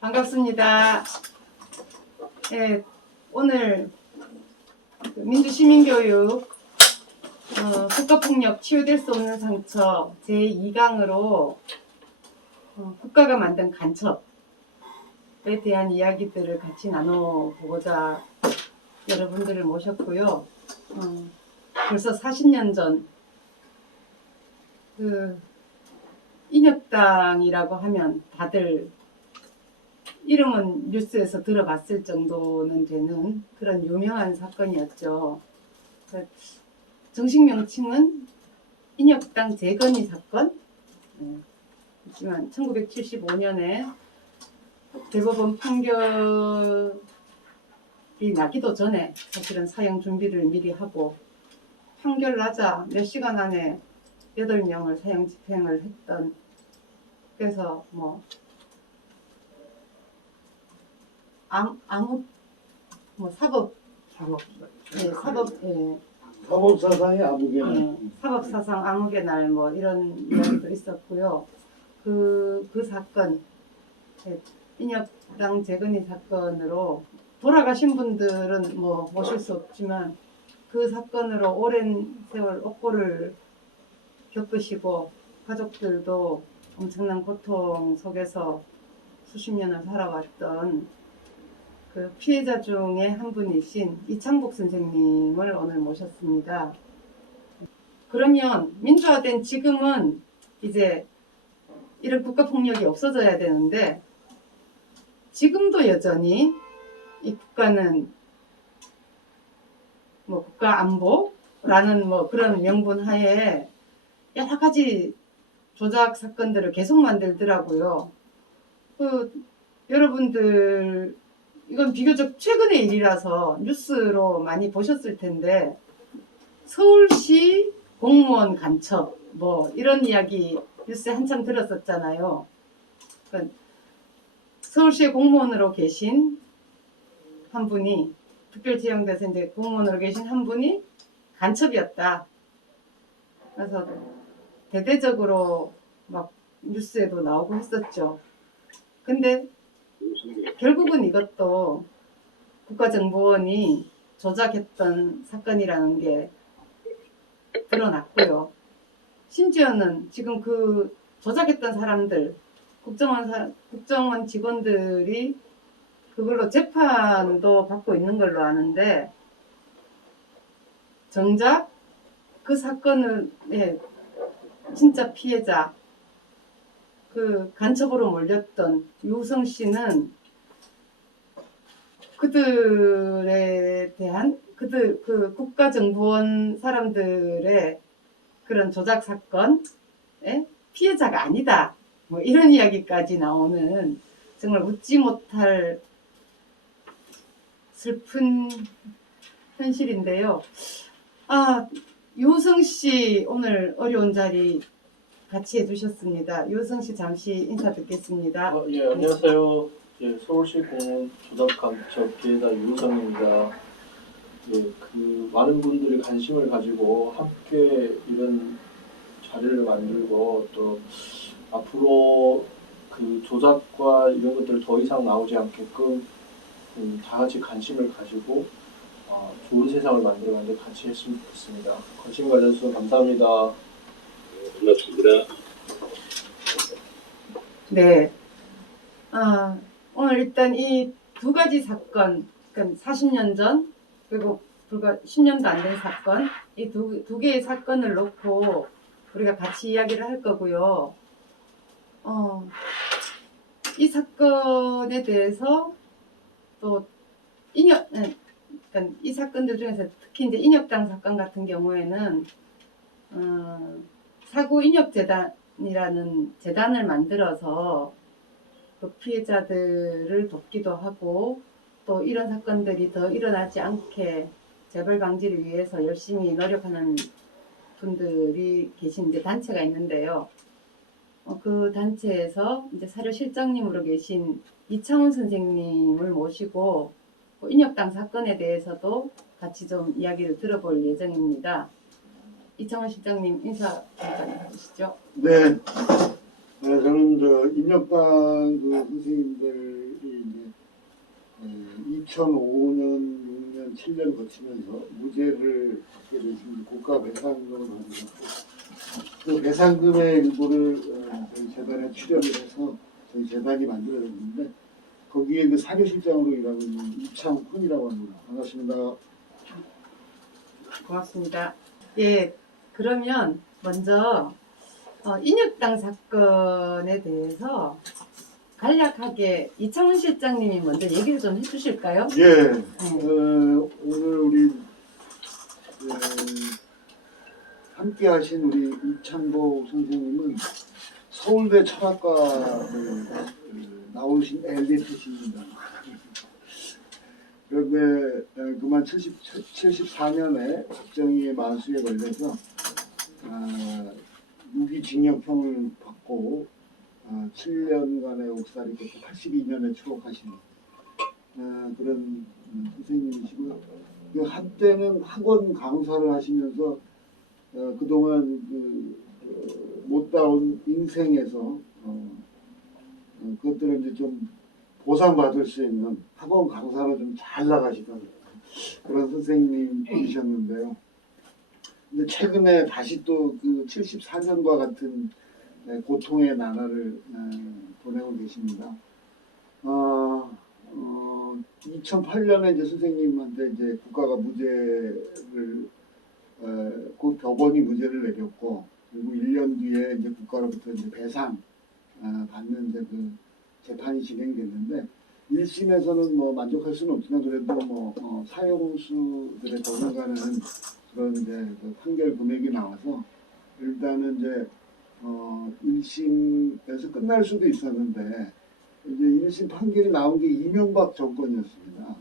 반갑습니다. 네, 오늘 민주시민교육 국가폭력 치유될 수 없는 상처 제2강으로 국가가 만든 간첩에 대한 이야기들을 같이 나눠보고자 여러분들을 모셨고요. 벌써 40년 전 인혁당이라고 하면 다들 이름은 뉴스에서 들어봤을 정도는 되는 그런 유명한 사건이었죠. 정식 명칭은 인혁당 재건이 사건. 하지만 1975년에 대법원 판결이 나기도 전에 사실은 사형 준비를 미리 하고 판결 나자 몇 시간 안에 8명을 사형 집행을 했던, 그래서 사법사상의 암흑의 날. 사법사상 암흑의 날 이런 이야기도 있었고요. 그 사건, 인혁당 재건이 사건으로 돌아가신 분들은 모실 수 없지만 그 사건으로 오랜 세월 억고를 겪으시고 가족들도 엄청난 고통 속에서 수십 년을 살아왔던 그 피해자 중에 한 분이신 이창복 선생님을 오늘 모셨습니다. 그러면 민주화된 지금은 이제 이런 국가폭력이 없어져야 되는데 지금도 여전히 이 국가는 국가안보라는 그런 명분 하에 여러 가지 조작 사건들을 계속 만들더라고요. 여러분들 이건 비교적 최근의 일이라서 뉴스로 많이 보셨을 텐데 서울시 공무원 간첩 이런 이야기 뉴스에 한참 들었었잖아요. 그러니까 서울시의 공무원으로 계신 한 분이 특별 지정돼서 이제 공무원으로 계신 한 분이 간첩이었다. 그래서 대대적으로 뉴스에도 나오고 했었죠. 근데 결국은 이것도 국가정보원이 조작했던 사건이라는 게 드러났고요. 심지어는 지금 그 조작했던 사람들, 국정원 직원들이 그걸로 재판도 받고 있는 걸로 아는데, 정작 그 사건의 진짜 피해자, 그 간첩으로 몰렸던 유성 씨는 그들에 대한 그 국가정보원 사람들의 그런 조작 사건의 피해자가 아니다. 이런 이야기까지 나오는 정말 웃지 못할 슬픈 현실인데요. 유성 씨 오늘 어려운 자리 같이 해주셨습니다. 유성 씨 잠시 인사 듣겠습니다. 안녕하세요. 서울시 공무원 조작 간첩 피해자 유성입니다. 많은 분들이 관심을 가지고 함께 이런 자리를 만들고 또 앞으로 그 조작과 이런 것들 더 이상 나오지 않게끔 다 같이 관심을 가지고 좋은 세상을 만들어가는 데 같이 했으면 좋겠습니다. 관심 가져주셔서 감사합니다. 반갑습니다. 네. 오늘 일단 이 두 가지 사건, 그러니까 40년 전 그리고 불과 10년도 안 된 사건, 이 두 개의 사건을 놓고 우리가 같이 이야기를 할 거고요. 이 사건에 대해서 또 그러니까 이 사건들 중에서 특히 이제 인혁당 사건 같은 경우에는 사구 인혁재단이라는 재단을 만들어서 그 피해자들을 돕기도 하고 또 이런 사건들이 더 일어나지 않게 재발 방지를 위해서 열심히 노력하는 분들이 계신 이제 단체가 있는데요. 그 단체에서 이제 사료실장님으로 계신 이창훈 선생님을 모시고 인혁당 사건에 대해서도 같이 좀 이야기를 들어볼 예정입니다. 이창훈 실장님 인사 잠깐 해주시죠. 네. 저는 인혁당 그 선생님들이 이제 2005년, 6년, 7년 거치면서 무죄를 받게 되신 국가 배상금을 받으셨고 그 배상금의 일부를 저희 재단에 출연을 해서 저희 재단이 만들어졌는데 거기에 그 사교실장으로 일하고 있는 이창훈이라고 합니다. 반갑습니다. 고맙습니다. 예, 그러면 먼저 인혁당 사건에 대해서 간략하게 이창훈 실장님이 먼저 얘기를 좀 해주실까요? 예, 오늘 우리 함께 하신 우리 이창복 선생님은 서울대 철학과 나오신 엘리트십니다. 그런데 그만 74년에 박정희의 마수에 걸려서 무기징역형을 받고 7년간의 옥살이 끝에 82년에 추록하신 그런 선생님이시고요. 그 한때는 학원 강사를 하시면서 그동안 못다운 인생에서 그것들을 이제 좀 보상받을 수 있는 학원 강사로 좀 잘 나가시던 그런 선생님이셨는데요. 근데 최근에 다시 또 그 74년과 같은 고통의 나날을 보내고 계십니다. 2008년에 이제 선생님한테 이제 국가가 무죄를 곧 법원이 무죄를 내렸고 그리고 1년 뒤에 이제 국가로부터 이제 배상 받는 이제 그 재판이 진행됐는데 1심에서는 뭐 만족할 수는 없지만 그래도 뭐 사형수들의 더불어가는 그런 이제 그 판결 금액이 나와서 일단은 이제 1심에서 끝날 수도 있었는데 이제 1심 판결이 나온 게 이명박 정권이었습니다.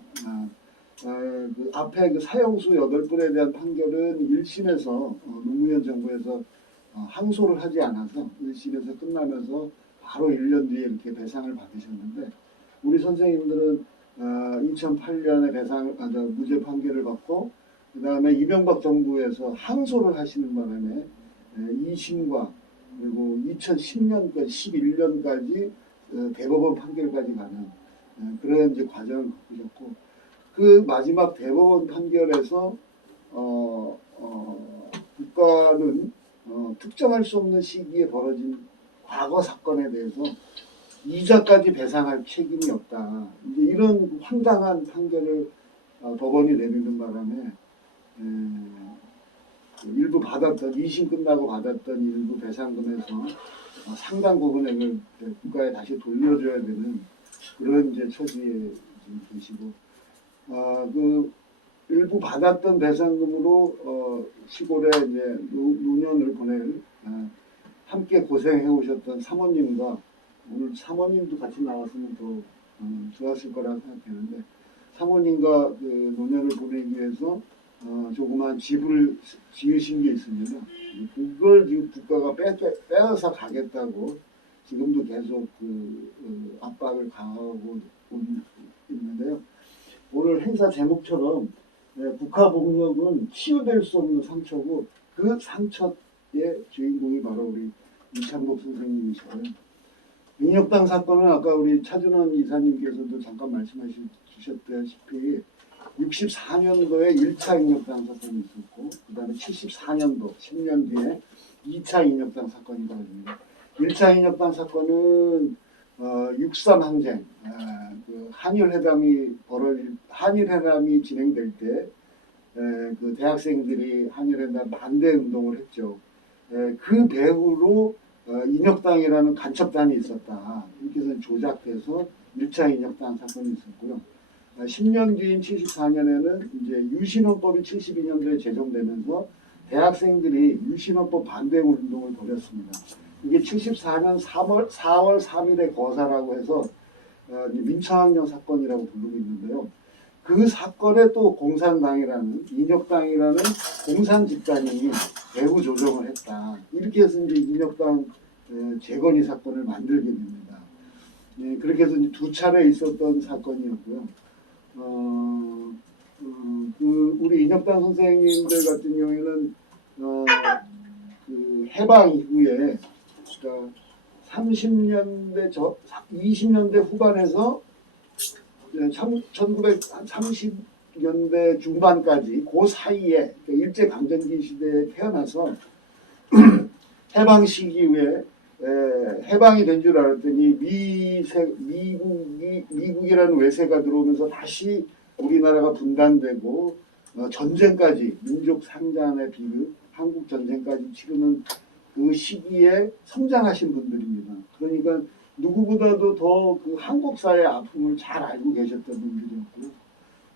그 앞에 그 사형수 8분에 대한 판결은 1심에서 노무현 정부에서 항소를 하지 않아서 1심에서 끝나면서 바로 1년 뒤에 이렇게 배상을 받으셨는데 우리 선생님들은 2008년에 무죄 판결을 받고 그 다음에 이명박 정부에서 항소를 하시는 바람에 2심과 그리고 2010년까지 11년까지 대법원 판결까지 가는 그런 이제 과정을 겪으셨고 그 마지막 대법원 판결에서 국가는 특정할 수 없는 시기에 벌어진 과거 사건에 대해서 이자까지 배상할 책임이 없다. 이제 이런 황당한 판결을 법원이 내리는 바람에 일부 받았던 2심 끝나고 받았던 일부 배상금에서 상당 부분을 국가에 다시 돌려줘야 되는 그런 이제 처지에 지금 계시고 그 일부 받았던 배상금으로 시골에 이제 노년을 보낼 함께 고생해 오셨던 사모님과 오늘 사모님도 같이 나왔으면 더 좋았을 거라고 생각했는데 사모님과 그 노년을 보내기 위해서 조그만 집을 지으신 게 있습니다. 그걸 지금 국가가 빼앗아 가겠다고 지금도 계속 압박을 가하고 있는데요. 오늘 행사 제목처럼 국가폭력은 치유될 수 없는 상처고 그 상처의 주인공이 바로 우리 이창복 선생님이시고요. 인혁당 사건은 아까 우리 차준원 이사님께서도 잠깐 말씀하셨다시피 64년도에 1차 인혁당 사건이 있었고 그 다음에 74년도 10년 뒤에 2차 인혁당 사건이 벌어집니다. 1차 인혁당 사건은 6.3 항쟁, 그 한일회담이 진행될 때 그 대학생들이 한일회담 반대 운동을 했죠. 그 배후로 인혁당이라는 간첩단이 있었다. 이렇게 해서 조작돼서 1차 인혁당 사건이 있었고요. 10년 뒤인 74년에는 이제 유신헌법이 72년도에 제정되면서 대학생들이 유신헌법 반대 운동을 벌였습니다. 이게 74년 4월 3일의 거사라고 해서 민청학령 사건이라고 부르고 있는데요. 그 사건에 또 공산당이라는 인혁당이라는 공산 집단이 배후 조정을 했다. 이렇게 해서 이제 인혁당 재건이 사건을 만들게 됩니다. 그렇게 해서 이제 2차례 있었던 사건이었고요. 우리 인혁당 선생님들 같은 경우에는 그 해방 이후에 그러니까 30년대 20년대 후반에서 1930년대 중반까지 그 사이에 일제 강점기 시대에 태어나서 해방 시기 후에 해방이 된 줄 알았더니 미국이라는 외세가 들어오면서 다시 우리나라가 분단되고 전쟁까지 민족 상잔의 비극, 한국 전쟁까지 치르는 그 시기에 성장하신 분들입니다. 그러니까 누구보다도 더 그 한국사의 아픔을 잘 알고 계셨던 분들이었고요.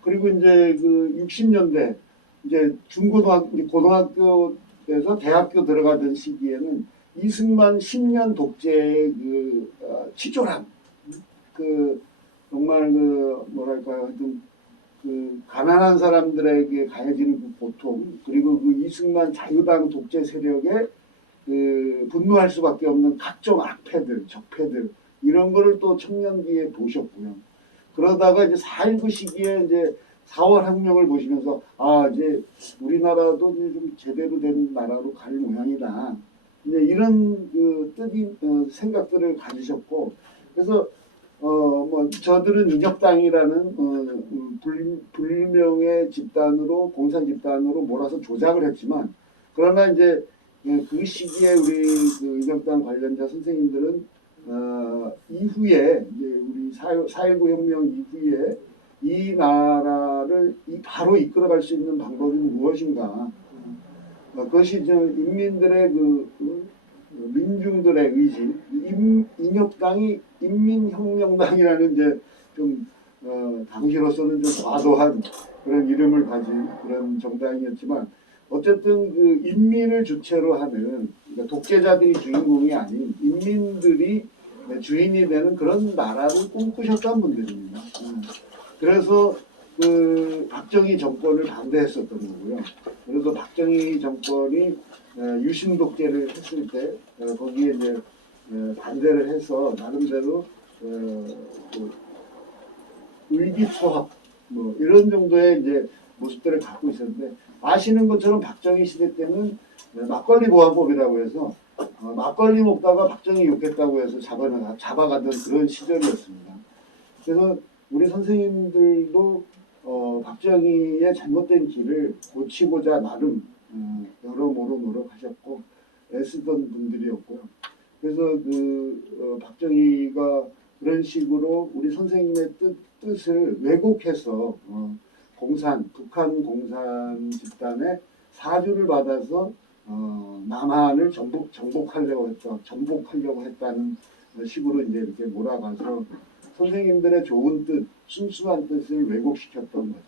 그리고 이제 그 60년대 이제 고등학교에서 대학교 들어가던 시기에는 이승만 10년 독재의 그 치졸함, 그 정말 그 뭐랄까요, 하여튼 그 가난한 사람들에게 가해지는 그 고통, 그리고 그 이승만 자유당 독재 세력에 그 분노할 수밖에 없는 각종 악패들, 적패들 이런 거를 또 청년기에 보셨고요. 그러다가 이제 4.19 시기에 이제 4월 혁명을 보시면서 아 이제 우리나라도 이제 좀 제대로 된 나라로 갈 모양이다. 이제 이런 그 뜻이 생각들을 가지셨고 그래서 뭐 저들은 인혁당이라는 불명의 집단으로 공산 집단으로 몰아서 조작을 했지만 그러나 이제 그 시기에 우리 그 인혁당 관련자 선생님들은 이후에 이제 우리 4.19 혁명 이후에 이 나라를 바로 이끌어갈 수 있는 방법이 무엇인가? 그것이 저 인민들의 민중들의 의지, 인혁당이 인민혁명당이라는 이제 좀 당시로서는 좀 과도한 그런 이름을 가진 그런 정당이었지만 어쨌든 그 인민을 주체로 하는 그러니까 독재자들이 주인공이 아닌 인민들이 주인이 되는 그런 나라를 꿈꾸셨던 분들입니다. 그래서 그 박정희 정권을 반대했었던 거고요. 그래서 박정희 정권이 유신 독재를 했을 때 거기에 이제 반대를 해서 나름대로 의기투합 뭐 이런 정도의 이제 모습들을 갖고 있었는데 아시는 것처럼 박정희 시대 때는 막걸리 보안법이라고 해서 막걸리 먹다가 박정희 욕했다고 해서 잡아가던 그런 시절이었습니다. 그래서 우리 선생님들도 박정희의 잘못된 길을 고치고자 나름 여러모로 노력하셨고 애쓰던 분들이었고요. 그래서 그 박정희가 그런 식으로 우리 선생님의 뜻을 왜곡해서 북한 공산 집단의 사주를 받아서 남한을 정복하려고 했다는 식으로 이제 이렇게 몰아가서 선생님들의 좋은 뜻, 순수한 뜻을 왜곡시켰던 거죠.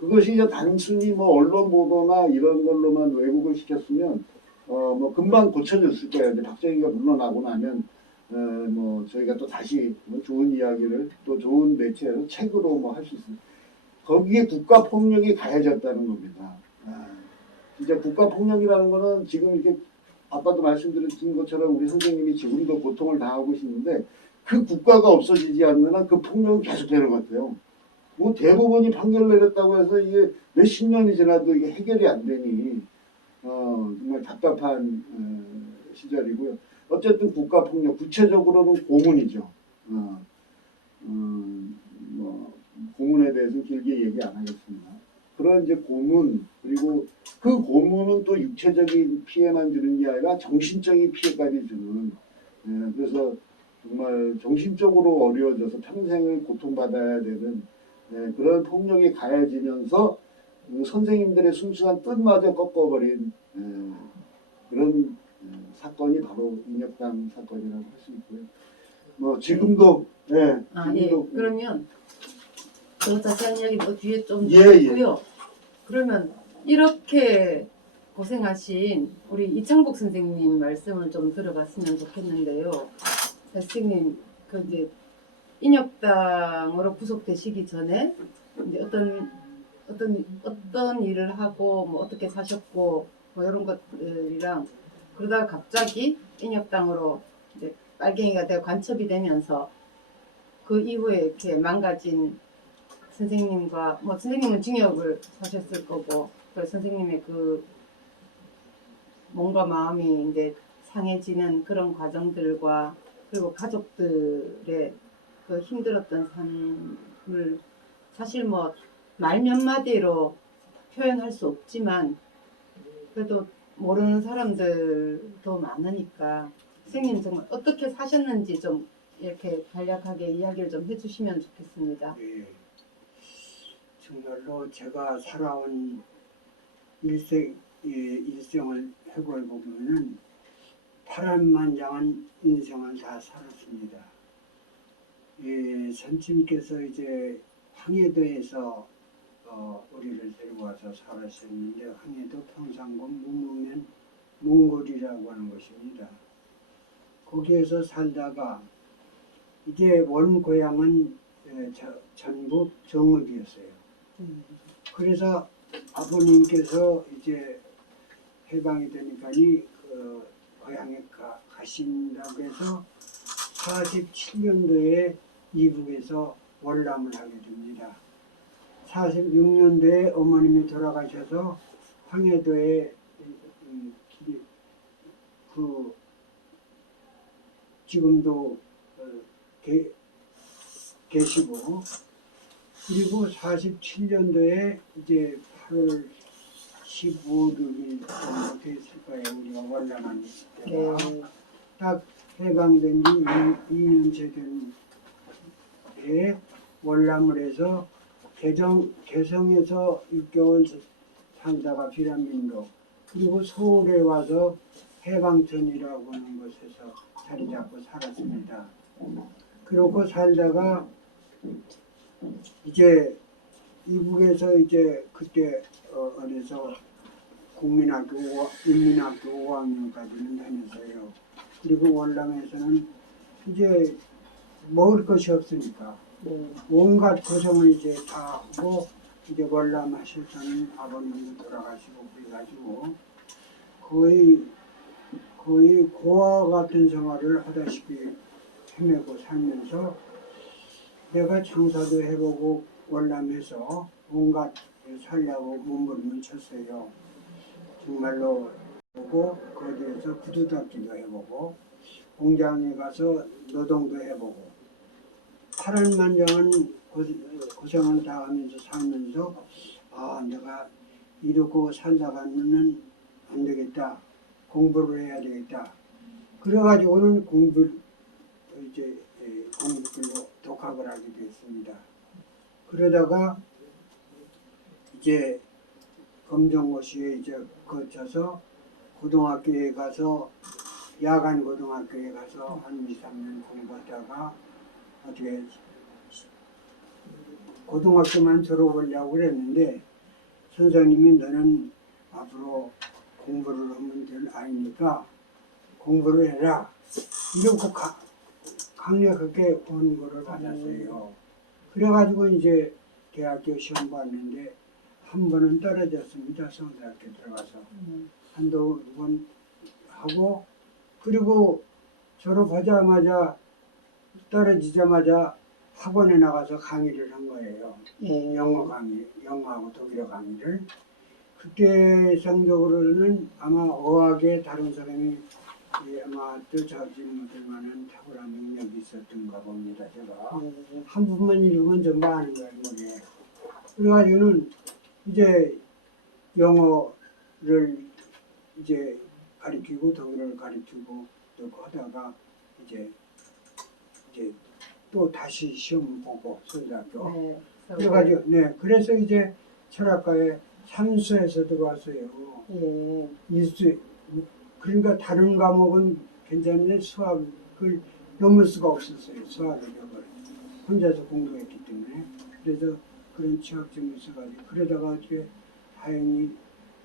그것이 이제 단순히 뭐 언론 보도나 이런 걸로만 왜곡을 시켰으면 뭐 금방 고쳐졌을 거예요. 이제 박정희가 물러나고 나면 뭐 저희가 또 다시 뭐 좋은 이야기를 또 좋은 매체로 책으로 뭐 할 수 있어요. 거기에 국가 폭력이 가해졌다는 겁니다. 진짜 국가 폭력이라는 거는 지금 이렇게 아까도 말씀드린 것처럼 우리 선생님이 지금도 고통을 당하고 계시는데 그 국가가 없어지지 않는 한 그 폭력은 계속되는 것 같아요. 뭐 대법원이 판결을 내렸다고 해서 이게 몇십 년이 지나도 이게 해결이 안 되니 정말 답답한 시절이고요. 어쨌든 국가 폭력 구체적으로는 고문이죠. 뭐 고문에 대해서는 길게 얘기 안 하겠습니다. 그런 이제 고문 그리고 그 고문은 또 육체적인 피해만 주는 게 아니라 정신적인 피해까지 주는 그래서 정말 정신적으로 어려워져서 평생을 고통받아야 되는 그런 폭력이 가해지면서 그 선생님들의 순수한 뜻마저 꺾어버린 그런 사건이 바로 인혁당 사건이라고 할 수 있고요. 뭐 지금도 지금도 그러면 더 자세한 이야기도 뒤에 좀 예. 있고요. 그러면 이렇게 고생하신 우리 이창복 선생님 말씀을 좀 들어봤으면 좋겠는데요. 선생님 그 이제 인혁당으로 구속되시기 전에 이제 어떤 일을 하고 뭐 어떻게 사셨고 뭐 이런 것들이랑 그러다가 갑자기 인혁당으로 이제 빨갱이가 되고 간첩이 되면서 그 이후에 이렇게 망가진 선생님과 뭐 선생님은 징역을 사셨을 거고 그 선생님의 그 몸과 마음이 이제 상해지는 그런 과정들과 그리고 가족들의 그 힘들었던 삶을 사실 뭐 말 몇 마디로 표현할 수 없지만 그래도 모르는 사람들도 많으니까 선생님 정말 어떻게 사셨는지 좀 이렇게 간략하게 이야기를 좀 해주시면 좋겠습니다. 예, 정말로 제가 살아온 일생을 해보해 보면은 파란만장한 인생을 다 살았습니다. 예, 선생님께서 이제 황해도에서 우리를 데려와서 살았었는데 황해도 평상군 무무면 몽골이라고 하는 곳입니다. 거기에서 살다가 이제 원 고향은 전북 정읍이었어요. 그래서 아버님께서 이제 해방이 되니까 그 고향에 가신다고 해서 47년도에 이북에서 월남을 하게 됩니다. 46년도에 어머님이 돌아가셔서 황해도에 그 지금도 계시고, 그리고 47년도에 이제 8월 15일 정도 됐을 거예요. 우리가 월남한 때가 딱 해방된 지 2년째 된 해에 월남을 해서 개성에서 6개월 살다가 비란민로, 그리고 서울에 와서 해방촌이라고 하는 곳에서 자리 잡고 살았습니다. 그러고 살다가 이제 이북에서 이제 그때 어려서 국민학교, 인민학교 5학년까지는 다녔어요. 그리고 월남에서는 이제 먹을 것이 없으니까 온갖 고생을 이제 다 하고 이제 월남 하실 때는 아버님도 돌아가시고 그래가지고 거의 고아 같은 생활을 하다시피 헤매고 살면서 내가 장사도 해보고 월남에서 온갖 살려고 몸부림을 쳤어요. 정말로 보고 거기에서 구두 닦기도 해보고 공장에 가서 노동도 해보고 파란만장한 고생을 다 하면서 살면서 내가 이러고 살다가는 안 되겠다. 공부를 해야 되겠다. 그래가지고는 공부로 독학을 하게 됐습니다. 그러다가 이제 검정고시에 이제 거쳐서 고등학교에 가서 야간 고등학교에 가서 한 2, 3년 공부하다가 어떻게 고등학교만 졸업하려고 그랬는데 선생님이 너는 앞으로 공부를 하면 될 아이니까 공부를 해라. 이렇게 강력하게 권고를 받았어요. 그래가지고 이제 대학교 시험 봤는데 한 번은 떨어졌습니다. 서울대학교 들어가서 한두 번 하고, 그리고 졸업하자마자 떨어지자마자 학원에 나가서 강의를 한 거예요. 영어 강의, 영어하고 독일어 강의를. 그때 성적으로는 아마 어학에 다른 사람이 아마 뛰어잡지 못할 만한 탁월한 능력이 있었던가 봅니다. 제가 한 부분만 읽으면 전부 아는 거예요. 머리에. 그래가지고는 이제 영어를 이제 가르치고 독일어를 가르치고 또 하다가 이제 또 다시 시험 보고 서울대학교. 그래가지고 그래서 이제 철학과에 삼수에서 들어왔어요. 일수. 그러니까 다른 과목은 괜찮은데 수학을 넘을 수가 없었어요. 수학을 혼자서 공부했기 때문에. 그래서 그런 취약점이 있어가지고 그러다가 어떻게 다행히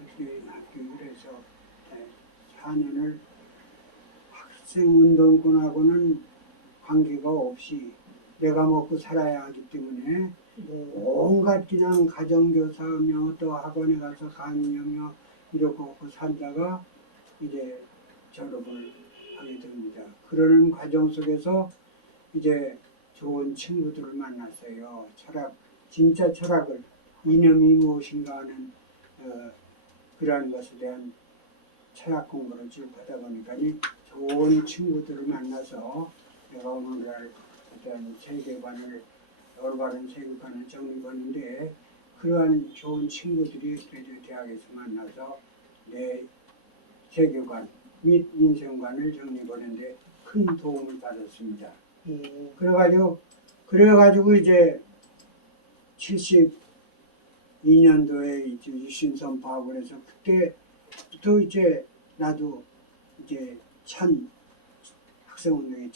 어떻게 합격을 해서 4년을 학생운동권하고는 관계가 없이 내가 먹고 살아야 하기 때문에 온갖 그냥 가정교사며 또 학원에 가서 강의하며 이렇게 하고 살다가 이제 졸업을 하게 됩니다. 그러는 과정 속에서 이제 좋은 친구들을 만났어요. 진짜 철학을, 이념이 무엇인가 하는 그러한 것에 대한 철학 공부를 쭉 하다 보니까 좋은 친구들을 만나서 내가 오늘날 어떤 세계관을 올바른 세계관을 정립하는데 그러한 좋은 친구들이 그래도 대학에서 만나서 내 세계관 및 인생관을 정립하는데 큰 도움을 받았습니다. 예. 그래가지고 이제 72년도에 이제 유신선 파업을 해서 그때부터 이제 나도 이제 학생운동에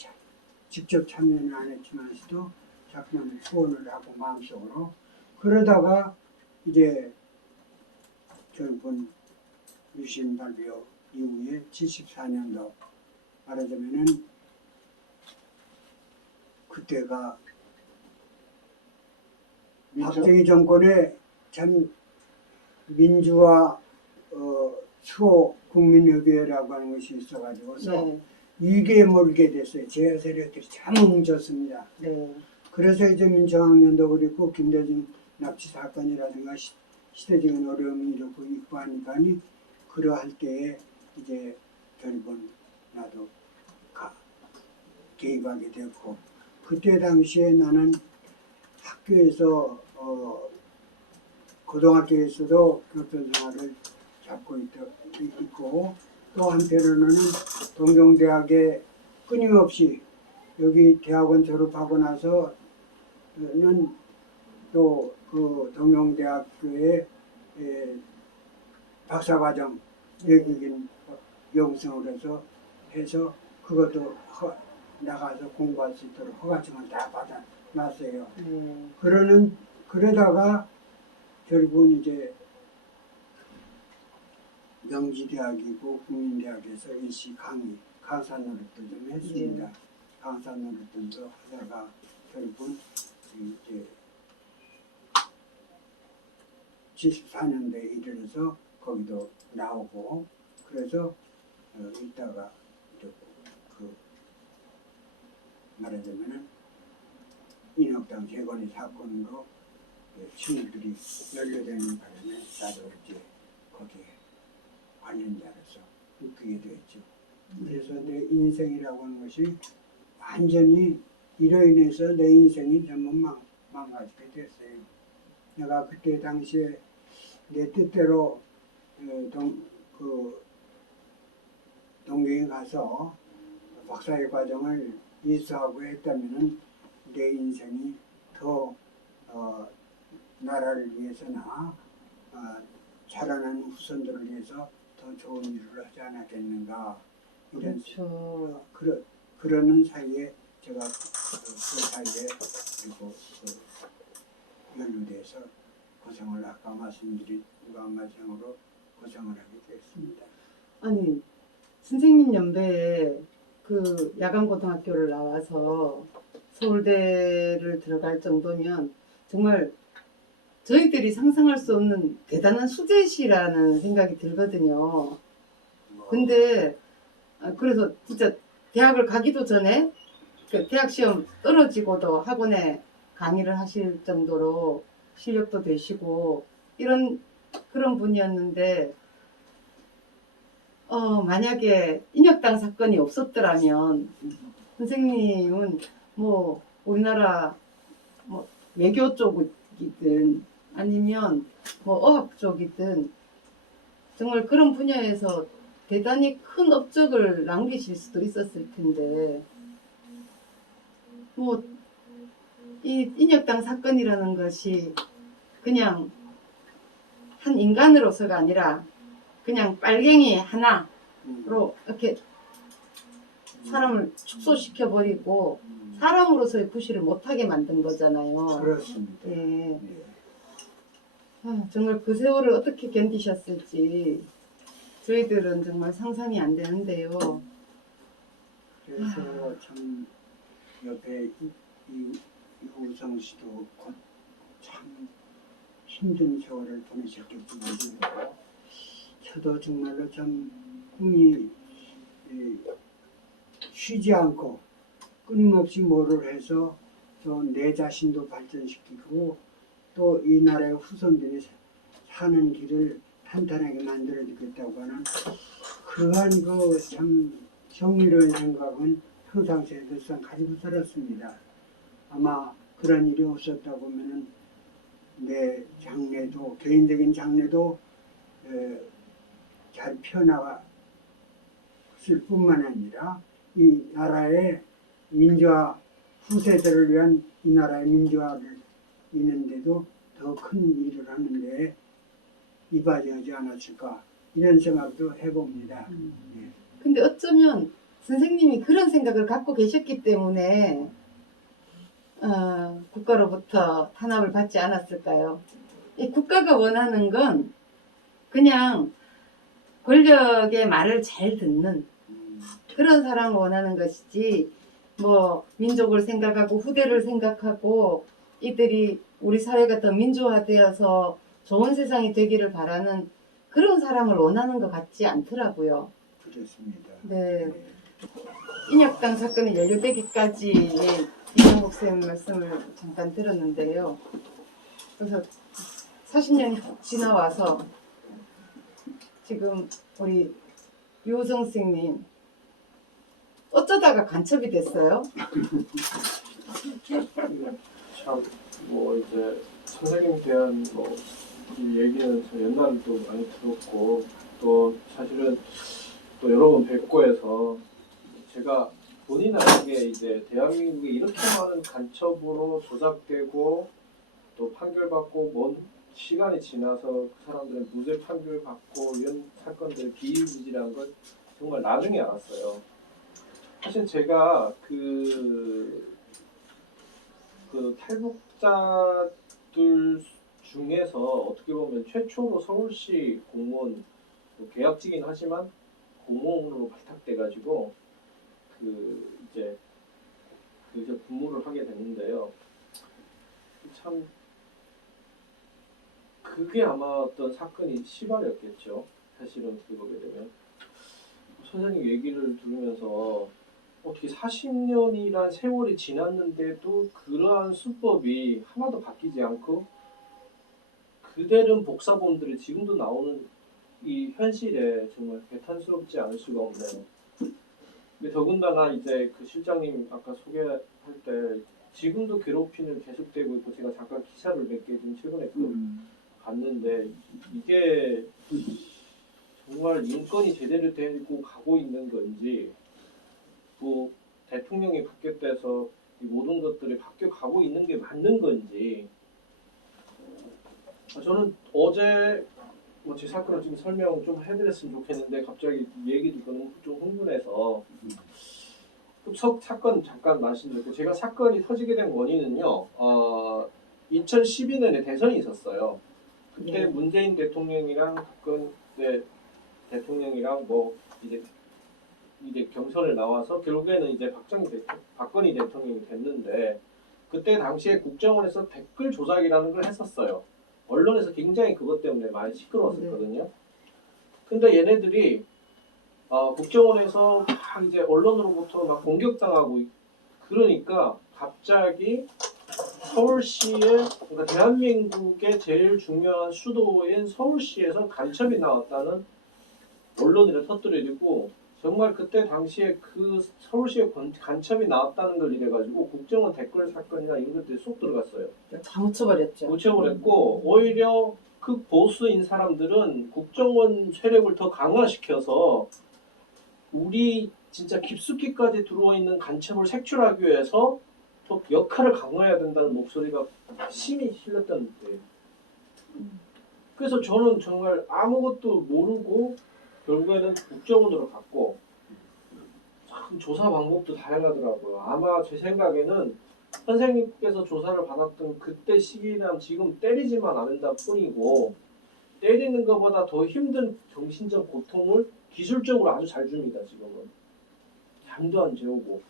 직접 참여는 안 했지만서도 자꾸만 후원을 하고 마음속으로 그러다가 이제 결국은 유신 발표 이후에 74년도 말하자면은 그때가 박정희 정권의 참 민주화 수호 국민협의회라고 하는 것이 있어가지고서 네. 위기에 몰게 됐어요. 제야 세력들이 참 뭉쳤습니다. 네. 그래서 이제 민청학년도 그렇고 김대중 납치 사건이라든가 시대적인 어려움이 이렇고 있고 하니까니 그러할 때에 이제 결국은 나도 개입하게 됐고 그때 당시에 나는 학교에서 고등학교에서도 교편 생활을 잡고 있고 또 한편으로는 동경대학에 끊임없이 여기 대학원 졸업하고 나서는 또 그 동경대학교에 박사과정 외국인 영성을 해서 그것도 나가서 공부할 수 있도록 허가증을 다 받아놨어요. 그러다가 결국은 이제 명지대학이고 국민대학에서 일시 강사 노릇도 좀 했습니다. 강사 노릇도 하다가 결국은 이제 74년도에 이르러서 거기도 나오고 그래서 있다가 그 말하자면은 인혁당 재건의 사건으로 친구들이 연루되는 바람에 나도 이제 거기에 관련자로서 웃기게 되었죠. 그래서 내 인생이라고 하는 것이 완전히 이로 인해서 내 인생이 전부 망가지게 됐어요. 내가 그때 당시에 내 뜻대로 동경에 가서 박사의 과정을 이수하고 했다면은 내 인생이 더 나라를 위해서나 자라나는 후손들을 위해서 더 좋은 일을 하지 않았겠는가 이런 그렇죠. 그러는 사이에 제가 그 사이에 그리고 연루돼서 고생을 아까 말씀드린 무감마장으로 고생을 하게 됐습니다. 아니 선생님 연배에 그 야간고등학교를 나와서 서울대를 들어갈 정도면 정말 저희들이 상상할 수 없는 대단한 수재시라는 생각이 들거든요. 근데 그래서 진짜 대학을 가기도 전에 그 대학 시험 떨어지고도 학원에 강의를 하실 정도로 실력도 되시고 그런 분이었는데 만약에 인혁당 사건이 없었더라면 선생님은 뭐 우리나라 뭐 외교 쪽이든 아니면 뭐 어학 쪽이든 정말 그런 분야에서 대단히 큰 업적을 남기실 수도 있었을 텐데 뭐 이 인혁당 사건이라는 것이 그냥 한 인간으로서가 아니라 그냥 빨갱이 하나로 이렇게 사람을 축소시켜 버리고 사람으로서의 부시를 못하게 만든 거잖아요. 그렇습니다. 예. 네. 정말 그 세월을 어떻게 견디셨을지 저희들은 정말 상상이 안 되는데요. 그래서 참 옆에 이우성 씨도 곧 참 힘든 세월을 보내셨겠지만 저도 정말로 참 꿈이 쉬지 않고 끊임없이 뭐를 해서 또 내 자신도 발전시키고 또 이 나라의 후손들이 사는 길을 탄탄하게 만들어주겠다고 하는 그러한 그 참 정의로운 생각은 평상시에 늘상 가지고 살았습니다. 아마 그런 일이 없었다 보면은 내 장래도 개인적인 장래도 잘 펴나갔을 뿐만 아니라 이 나라의 민주화 후세대를 위한 이 나라의 민주화를 이루는데도 더 큰 일을 하는데 이바지하지 않았을까 이런 생각도 해봅니다. 예. 근데 어쩌면 선생님이 그런 생각을 갖고 계셨기 때문에 국가로부터 탄압을 받지 않았을까요? 이 국가가 원하는 건 그냥 권력의 말을 잘 듣는 그런 사람을 원하는 것이지, 뭐 민족을 생각하고 후대를 생각하고 이들이 우리 사회가 더 민주화되어서 좋은 세상이 되기를 바라는 그런 사람을 원하는 것 같지 않더라고요. 그렇습니다. 네. 인혁당 사건이 연루되기까지 이정복 쌤 말씀을 잠깐 들었는데요. 그래서 40년이 지나와서 지금 우리 유호정 선생님 어쩌다가 간첩이 됐어요? 참 뭐 이제 선생님에 대한 뭐 이 얘기는 저 옛날에 또 많이 들었고, 또 사실은 또 여러 번 뵙고 해서 제가 본의 아니게 이제 대한민국에 이렇게 많은 간첩으로 조작되고 또 판결받고 먼 시간이 지나서 그 사람들은 무죄 판결 받고 이런 사건들이 비일비재한 걸 정말 나중에 알았어요. 사실 제가 그 탈북자들 중에서 어떻게 보면 최초로 서울시 공무원, 뭐 계약직이긴 하지만 공무원으로 발탁돼가지고 이제 근무를 하게 됐는데요. 참 그게 아마 어떤 사건이 시발이었겠죠. 사실은 어떻게 보게 되면 선생님 얘기를 들으면서 어떻게 40년이란 세월이 지났는데도 그러한 수법이 하나도 바뀌지 않고 그대로 복사본들이 지금도 나오는 이 현실에 정말 개탄스럽지 않을 수가 없네요. 근데 더군다나 이제 그 실장님 아까 소개할 때 지금도 괴롭힘은 계속되고 있고, 제가 잠깐 기사를 몇 개 좀 최근에 봤는데 이게 정말 인권이 제대로 되고 가고 있는 건지, 뭐 대통령이 바뀌었다해서 이 모든 것들이 바뀌어 가고 있는 게 맞는 건지, 저는 어제 뭐 제 사건을 좀 설명 좀 해드렸으면 좋겠는데 갑자기 얘기 듣고 너무 좀 흥분해서 사건 잠깐 말씀드리고, 제가 사건이 터지게 된 원인은요, 2012년에 대선이 있었어요. 그때 네. 문재인 대통령이랑 박근혜 대통령이랑 뭐 이제 경선을 나와서 결국에는 이제 박근혜 대통령이 됐는데, 그때 당시에 국정원에서 댓글 조작이라는 걸 했었어요. 언론에서 굉장히 그것 때문에 많이 시끄러웠었거든요. 근데 얘네들이 국정원에서 막 이제 언론으로부터 막 공격당하고 그러니까 갑자기 서울시에, 그러니까 대한민국의 제일 중요한 수도인 서울시에서 간첩이 나왔다는 언론을 터뜨려지고, 정말 그때 당시에 그 서울시에 간첩이 나왔다는 걸 이래가지고 국정원 댓글 사건이나 이런 것들이 쏙 들어갔어요. 다 묻혀버렸죠. 묻혀버렸고, 오히려 그 보수인 사람들은 국정원 세력을 더 강화시켜서 우리 진짜 깊숙이까지 들어와 있는 간첩을 색출하기 위해서 더 역할을 강화해야 된다는 목소리가 심히 실렸던 때예요. 그래서 저는 정말 아무것도 모르고 결국에는 국정원으로 갔고, 참 조사 방법도 다양하더라고요. 아마 제 생각에는 선생님께서 조사를 받았던 그때 시기랑 지금 때리지만 않는다 뿐이고, 때리는 것보다 더 힘든 정신적 고통을 기술적으로 아주 잘 줍니다. 지금은 잠도 안 재우고,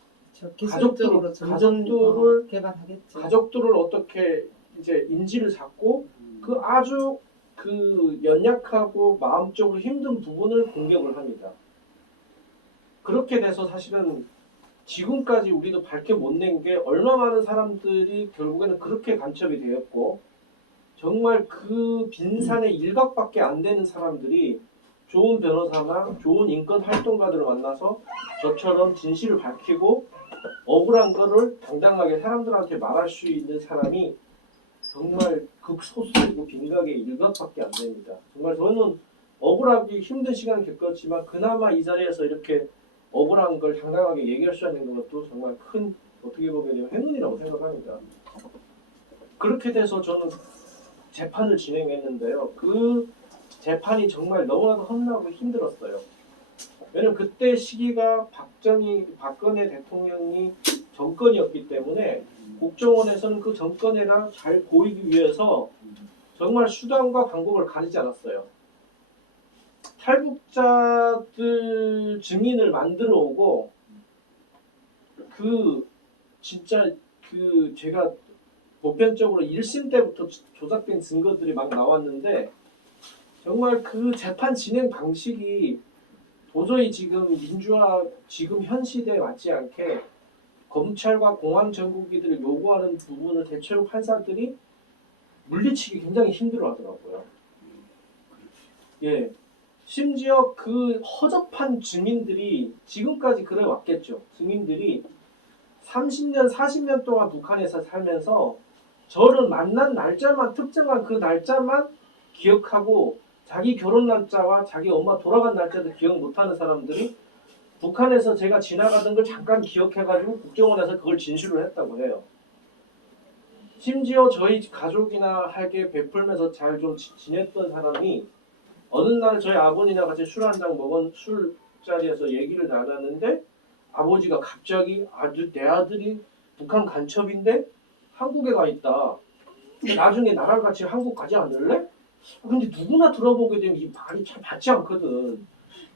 기술적으로 가족들을 개발하겠죠. 가족들을 어떻게 이제 인지를 잡고 그 아주 그 연약하고 마음적으로 힘든 부분을 공격을 합니다. 그렇게 돼서 사실은 지금까지 우리도 밝혀 못 낸 게 얼마 많은 사람들이 결국에는 그렇게 간첩이 되었고, 정말 그 빈산의 일각밖에 안 되는 사람들이 좋은 변호사나 좋은 인권 활동가들을 만나서 저처럼 진실을 밝히고 억울한 거를 당당하게 사람들한테 말할 수 있는 사람이 정말 극소수이고 빈각의 일각밖에 안 됩니다. 정말 저는 억울하기 힘든 시간을 겪었지만 그나마 이 자리에서 이렇게 억울한 걸 당당하게 얘기할 수 있는 것도 정말 큰 어떻게 보면 행운이라고 생각합니다. 그렇게 돼서 저는 재판을 진행했는데요. 그 재판이 정말 너무나도 험나고 힘들었어요. 왜냐면 그때 시기가 박근혜 대통령이 정권이었기 때문에 국정원에서는 그 정권이랑 잘 보이기 위해서 정말 수단과 방법을 가리지 않았어요. 탈북자들 증인을 만들어 오고 진짜 제가 보편적으로 1심 때부터 조작된 증거들이 막 나왔는데 정말 그 재판 진행 방식이 도저히 지금 지금 현 시대에 맞지 않게 검찰과 공안 정국이들이 요구하는 부분을 대체로 판사들이 물리치기 굉장히 힘들어하더라고요. 예, 심지어 그 허접한 증인들이 지금까지 그래 왔겠죠. 증인들이 30년, 40년 동안 북한에서 살면서 저를 만난 날짜만 특정한 그 날짜만 기억하고 자기 결혼 날짜와 자기 엄마 돌아간 날짜도 기억 못하는 사람들이 북한에서 제가 지나가던 걸 잠깐 기억해가지고 국정원에서 그걸 진술을 했다고 해요. 심지어 저희 가족이나 할게 베풀면서 잘 좀 지냈던 사람이 어느 날 저희 아버지랑 같이 술 한 잔 먹은 술자리에서 얘기를 나눴는데 아버지가 갑자기 내 아들이 북한 간첩인데 한국에 가 있다. 나중에 나랑 같이 한국 가지 않을래? 근데 누구나 들어보게 되면 이 말이 참 맞지 않거든.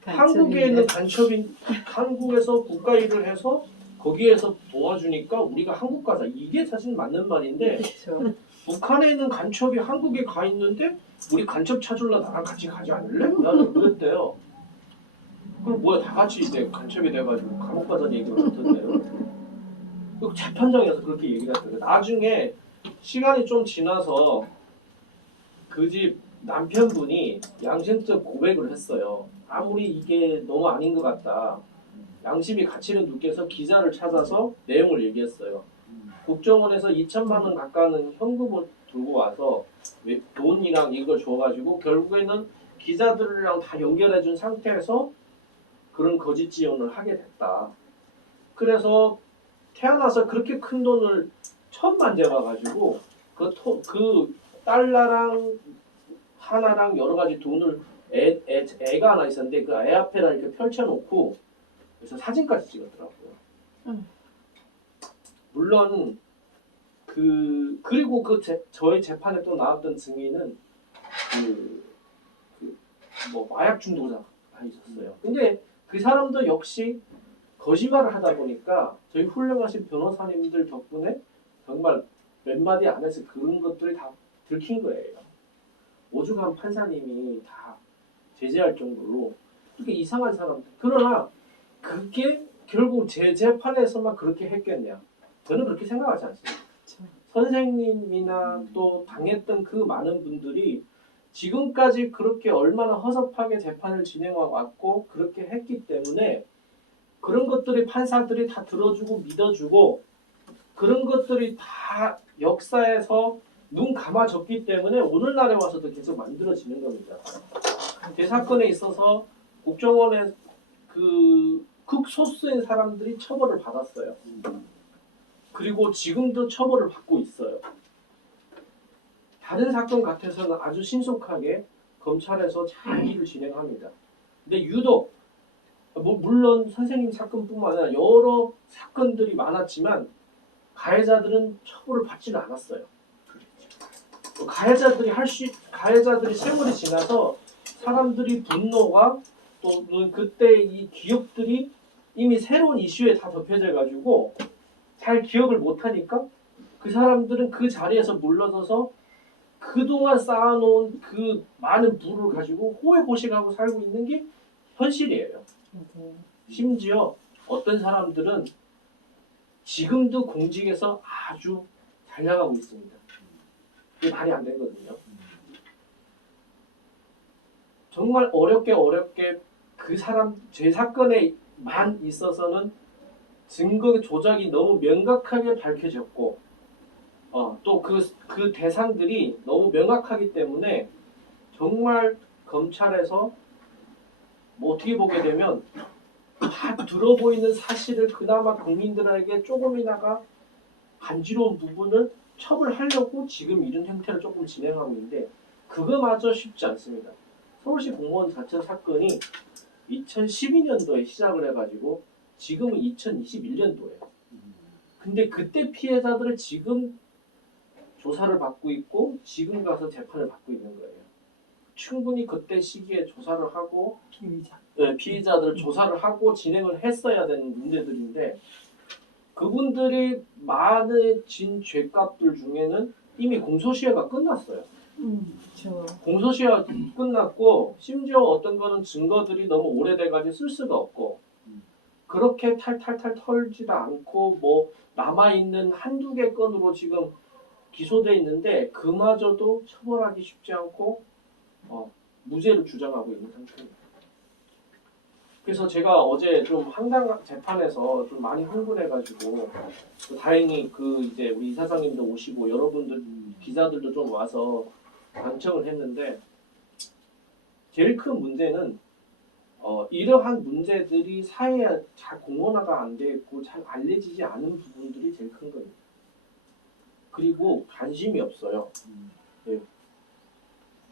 한국에 있는 간첩인 한국에서 국가 일을 해서 거기에서 도와주니까 우리가 한국 가자. 이게 사실 맞는 말인데 그렇죠. 북한에 있는 간첩이 한국에 가 있는데 우리 간첩 찾으러 나랑 같이 가지 않을래? 나는 그랬대요. 그럼 뭐야 다 같이 이제 간첩이 돼가지고 감옥 가자는 얘기를 했던데요. 그 재판장에서 그렇게 얘기를 했어요. 나중에 시간이 좀 지나서 그 집 남편분이 양심적 고백을 했어요. 아무리 이게 너무 아닌 것 같다. 양심이 가치를 눕게서 기자를 찾아서 내용을 얘기했어요. 국정원에서 2천만 원 가까운 현금을 들고 와서 돈이랑 이걸 줘가지고 결국에는 기자들이랑 다 연결해준 상태에서 그런 거짓 지원을 하게 됐다. 그래서 태어나서 그렇게 큰 돈을 처음 만져봐가지고 그 달러랑 하나랑 여러 가지 돈을 애가 하나 있었는데 그 애 앞에다 이렇게 펼쳐놓고 그래서 사진까지 찍었더라고요. 물론 그리고 저희 재판에 또 나왔던 증인은 뭐 마약 중독자가 있었어요. 근데 그 사람도 역시 거짓말을 하다 보니까 저희 훌륭하신 변호사님들 덕분에 정말 몇 마디 안에서 그런 것들이 다 들킨 거예요. 오죽한 판사님이 다 제재할 정도로 그렇게 이상한 사람들. 그러나 그게 결국 제 재판에서만 그렇게 했겠냐? 저는 그렇게 생각하지 않습니다. 선생님이나 또 당했던 그 많은 분들이 지금까지 그렇게 얼마나 허접하게 재판을 진행해왔고 그렇게 했기 때문에 그런 것들이 판사들이 다 들어주고 믿어주고 그런 것들이 다 역사에서 눈 감아졌기 때문에 오늘날에 와서도 계속 만들어지는 겁니다. 이 사건에 있어서 국정원의 그 극소수의 사람들이 처벌을 받았어요. 그리고 지금도 처벌을 받고 있어요. 다른 사건 같아서는 아주 신속하게 검찰에서 잘 일을 진행합니다. 근데 유독 물론 선생님 사건뿐만 아니라 여러 사건들이 많았지만 가해자들은 처벌을 받지는 않았어요. 가해자들이 세월이 지나서 사람들이 분노가 또 그때 이 기억들이 이미 새로운 이슈에 다 덮여져 가지고 잘 기억을 못하니까 그 사람들은 그 자리에서 물러서서 그동안 쌓아놓은 그 많은 부를 가지고 호의호식하고 살고 있는 게 현실이에요. 심지어 어떤 사람들은 지금도 공직에서 아주 잘 나가고 있습니다. 그게 말이 안 되거든요. 정말 어렵게 그 사람 제 사건에만 있어서는 증거 조작이 너무 명확하게 밝혀졌고 또 그 대상들이 너무 명확하기 때문에 정말 검찰에서 뭐 어떻게 보게 되면 다 들어보이는 사실을 그나마 국민들에게 조금이나가 간지러운 부분을 처벌하려고 지금 이런 형태를 조금 진행하고 있는데 그거마저 쉽지 않습니다. 서울시 공무원 자체 사건이 2012년도에 시작을 해가지고 지금은 2021년도예요. 근데 그때 피해자들을 지금 조사를 받고 있고 지금 가서 재판을 받고 있는 거예요. 충분히 그때 시기에 조사를 하고 피해자들을 조사를 하고 진행을 했어야 되는 문제들인데 그분들이 많아진 죄값들 중에는 이미 공소시효가 끝났어요. 그렇죠. 공소시효가 끝났고 심지어 어떤 거는 증거들이 너무 오래돼가지고 쓸 수가 없고 그렇게 탈탈탈 털지도 않고 뭐 남아있는 한두 개 건으로 지금 기소돼 있는데 그마저도 처벌하기 쉽지 않고 무죄를 주장하고 있는 상태입니다. 그래서 제가 어제 좀 한강 재판에서 좀 많이 흥분해가지고 다행히 이제 우리 이사장님도 오시고 여러분들 기자들도 좀 와서 방청을 했는데 제일 큰 문제는 이러한 문제들이 사회에 잘 공론화가 안 돼 있고 잘 알려지지 않은 부분들이 제일 큰 겁니다. 그리고 관심이 없어요. 네.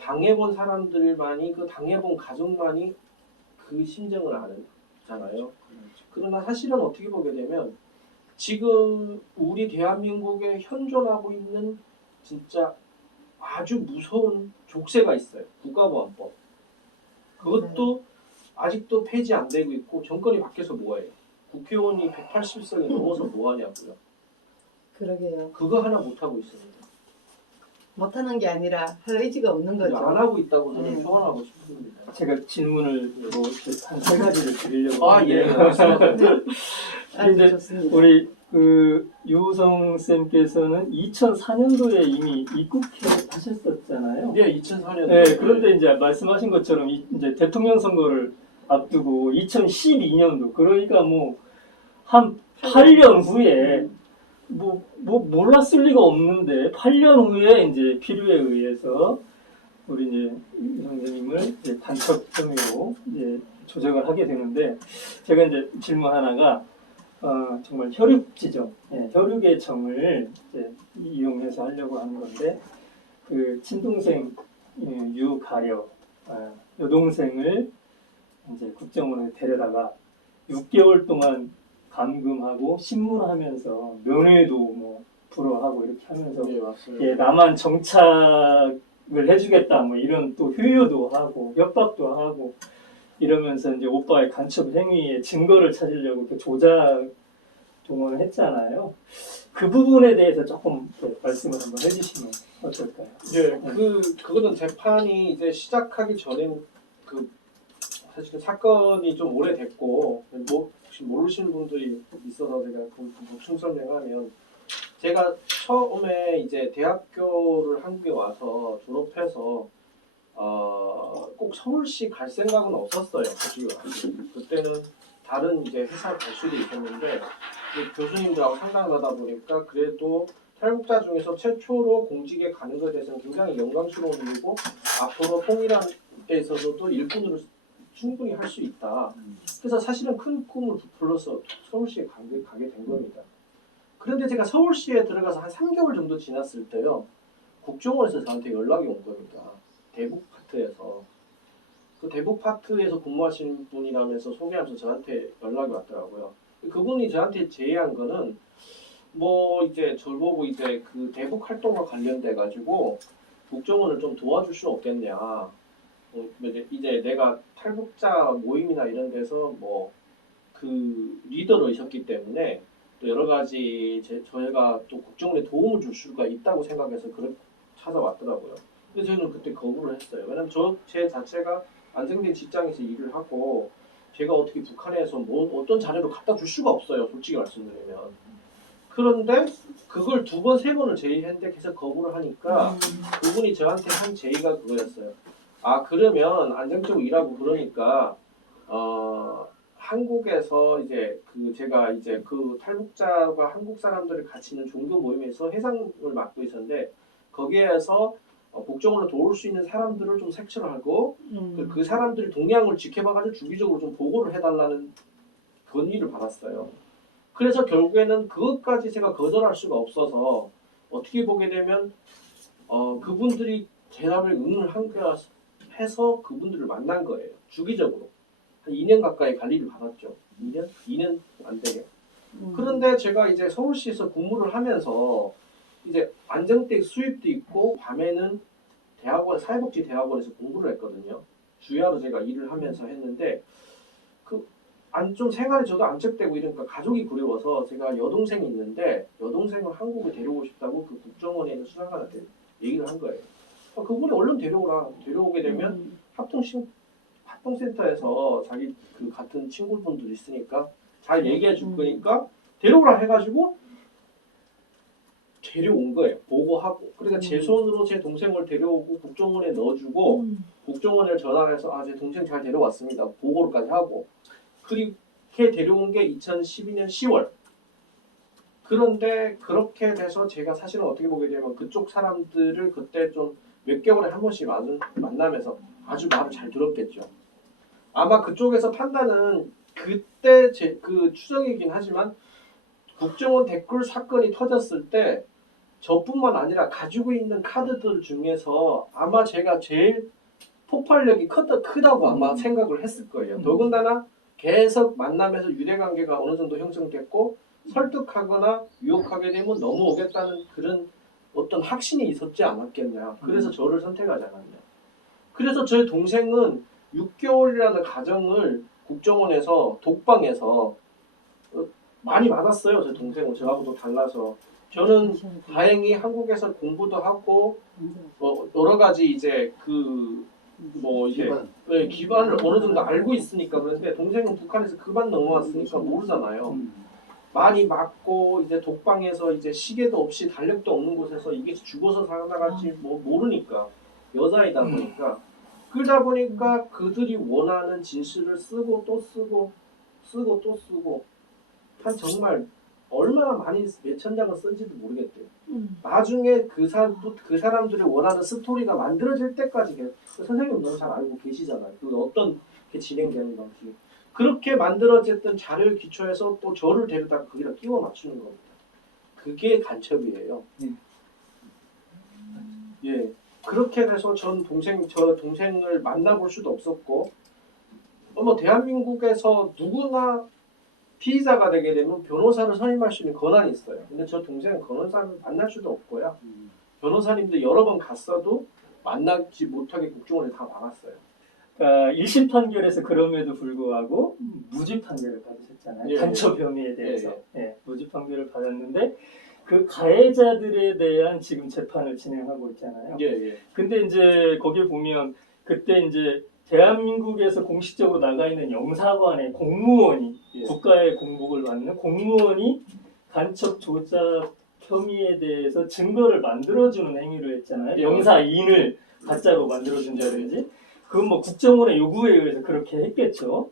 당해본 사람들만이 당해본 가족만이 그 심정을 아잖아요. 그러나 사실은 어떻게 보게 되면 지금 우리 대한민국에 현존하고 있는 진짜 아주 무서운 족쇄가 있어요. 국가보안법. 그것도 아직도 폐지 안 되고 있고 정권이 바뀌어서 뭐예요? 국회의원이 180석이 넘어서 뭐하냐고요. 그러게요. 그거 하나 못하고 있습니다. 못하는 게 아니라 할 의지가 없는 거죠. 안 하고 있다고 저는 네. 표현하고 싶습니다. 제가 질문을 한 세 가지를 드리려고 예. 하는데요. 아주 근데 좋습니다. 우리 유우성 쌤께서는 2004년도에 이미 입국하셨었잖아요. 네, 2004년. 네, 그런데 이제 말씀하신 것처럼 이제 대통령 선거를 앞두고 2012년도 그러니까 뭐 한 8년 후에 뭐 몰랐을 리가 없는데 8년 후에 이제 필요에 의해서 우리 이제 선생님을 이제 간첩 혐의로 이제 조작을 하게 되는데 제가 이제 질문 하나가 정말 혈육 지정, 혈육의 정을 이제 이용해서 하려고 하는 건데 그 친동생 유가려 여동생을 이제 국정원에 데려다가 6개월 동안 감금하고 신문하면서 면회도 뭐 불허하고 이렇게 하면서 네, 맞습니다. 예, 남한 정착을 해주겠다 뭐 이런 또 효요도 하고 협박도 하고 이러면서 이제 오빠의 간첩 행위의 증거를 찾으려고 이렇게 조작 동원을 했잖아요. 그 부분에 대해서 조금 말씀을 한번 해주시면 어떨까요? 네, 그거는 재판이 이제 시작하기 전엔 사실 사건이 좀 오래됐고 뭐 혹시 모르시는 분들이 있어서 제가 보충 설명하면 제가 처음에 이제 대학교를 한국에 와서 졸업해서 꼭 서울시 갈 생각은 없었어요. 솔직히 그때는 다른 이제 회사 갈 수도 있었는데 교수님들하고 상담을 하다 보니까 그래도 탈북자 중에서 최초로 공직에 가는 것에 대해서는 굉장히 영광스러운 일이고 앞으로 통일한 데 있어서도 일꾼으로 충분히 할 수 있다. 그래서 사실은 큰 꿈을 부풀러서 서울시에 가게 된 겁니다. 그런데 제가 서울시에 들어가서 한 3개월 정도 지났을 때요. 국정원에서 저한테 연락이 온 겁니다. 대북 파트에서. 그 대북 파트에서 근무하시는 분이라면서 소개하면서 저한테 연락이 왔더라고요. 그분이 저한테 제의한 거는 뭐 이제 저를 보고 이제 그 대북 활동과 관련돼 가지고 국정원을 좀 도와줄 수 없겠냐. 이제 내가 탈북자 모임이나 이런 데서 뭐 그 리더로이셨기 때문에 또 여러 가지 저희가 또 국정원에 도움을 줄 수가 있다고 생각해서 그렇게 찾아왔더라고요. 근데 저는 그때 거부를 했어요. 왜냐면 제 자체가 안정된 직장에서 일을 하고 제가 어떻게 북한에서 뭐 어떤 자료를 갖다 줄 수가 없어요. 솔직히 말씀드리면. 그런데 그걸 2번, 3번을 제의했는데 계속 거부를 하니까 그분이 저한테 한 제의가 그거였어요. 그러면 안정적으로 일하고 그러니까 한국에서 이제 제가 이제 탈북자와 한국 사람들이 같이 있는 종교 모임에서 회장을 맡고 있었는데 거기에서 국정원을 도울 수 있는 사람들을 좀 색출하고 그 사람들이 동향을 지켜봐가지고 주기적으로 좀 보고를 해달라는 건의를 받았어요. 그래서 결국에는 그것까지 제가 거절할 수가 없어서 어떻게 보게 되면 그분들이 대답을 응을 해서 그분들을 만난 거예요. 주기적으로. 한 2년 가까이 관리를 받았죠. 2년? 2년 안 되게. 그런데 제가 이제 서울시에서 근무를 하면서 이제 안정적 수입도 있고 밤에는 사회복지 대학원에서 공부를 했거든요. 주야로 제가 일을 하면서 했는데 좀 생활이 저도 안착되고 이러니까 가족이 그리워서 제가 여동생이 있는데 여동생을 한국에 데려오고 싶다고 그 국정원에 있는 수사관한테 얘기를 한 거예요. 그분이 얼른 데려오라. 데려오게 되면 합동센터에서 자기 같은 친구분들 있으니까 잘 얘기해 줄 거니까 데려오라 해가지고 데려온 거예요. 보고하고. 그러니까 제 손으로 제 동생을 데려오고 국정원에 넣어주고 국정원에 전화해서 제 동생 잘 데려왔습니다. 보고를까지 하고. 그렇게 데려온 게 2012년 10월. 그런데 그렇게 돼서 제가 사실은 어떻게 보게 되면 그쪽 사람들을 그때 좀 몇 개월에 한 번씩 만나면서 아주 말을 잘 들었겠죠. 아마 그쪽에서 판단은 그때 추정이긴 하지만 국정원 댓글 사건이 터졌을 때 저뿐만 아니라 가지고 있는 카드들 중에서 아마 제가 제일 폭발력이 크다고 아마 생각을 했을 거예요. 더군다나 계속 만나면서 유대관계가 어느 정도 형성됐고 설득하거나 유혹하게 되면 넘어오겠다는 그런 어떤 확신이 있었지 않았겠냐. 그래서 저를 선택하지 않았냐. 그래서 저희 동생은 6개월이라는 가정을 국정원에서 독방에서 많이 받았어요. 제 동생은 저하고도 달라서. 저는 다행히 한국에서 공부도 하고 여러 가지 이제 기반을 어느 정도 알고 있으니까. 그런데 동생은 북한에서 그만 넘어왔으니까 모르잖아요. 많이 맞고 이제 독방에서 이제 시계도 없이 달력도 없는 곳에서 이게 죽어서 살아나갈지 모르니까 여자이다 보니까 그러다 보니까 그들이 원하는 진술을 쓰고 또 쓰고 또 쓰고 한 정말 얼마나 많이 몇천 장을 쓴지도 모르겠대요. 나중에 그 사람들이 원하는 스토리가 만들어질 때까지 선생님 너무 잘 알고 계시잖아요. 어떤 게 진행되는 건지. 그렇게 만들어졌던 자료에 기초해서 또 저를 데려다가 거기다 끼워 맞추는 겁니다. 그게 간첩이에요. 예. 그렇게 돼서 저 동생을 만나볼 수도 없었고, 대한민국에서 누구나 피의자가 되게 되면 변호사를 선임할 수 있는 권한이 있어요. 근데 저 동생은 변호사를 만날 수도 없고요. 변호사님도 여러 번 갔어도 만나지 못하게 국정원에 다 막았어요. 1심 판결에서 그럼에도 불구하고 무죄 판결을 받으셨잖아요. 예, 간첩 혐의에 대해서. 무죄 판결을 받았는데 그 가해자들에 대한 지금 재판을 진행하고 있잖아요. 근데 이제 거기에 보면 그때 이제 대한민국에서 공식적으로 나가 있는 영사관의 공무원이 국가의 공복을 받는 공무원이 간첩 조작 혐의에 대해서 증거를 만들어주는 행위를 했잖아요. 영사인을 가짜로 만들어준다든지. 그건 국정원의 요구에 의해서 그렇게 했겠죠.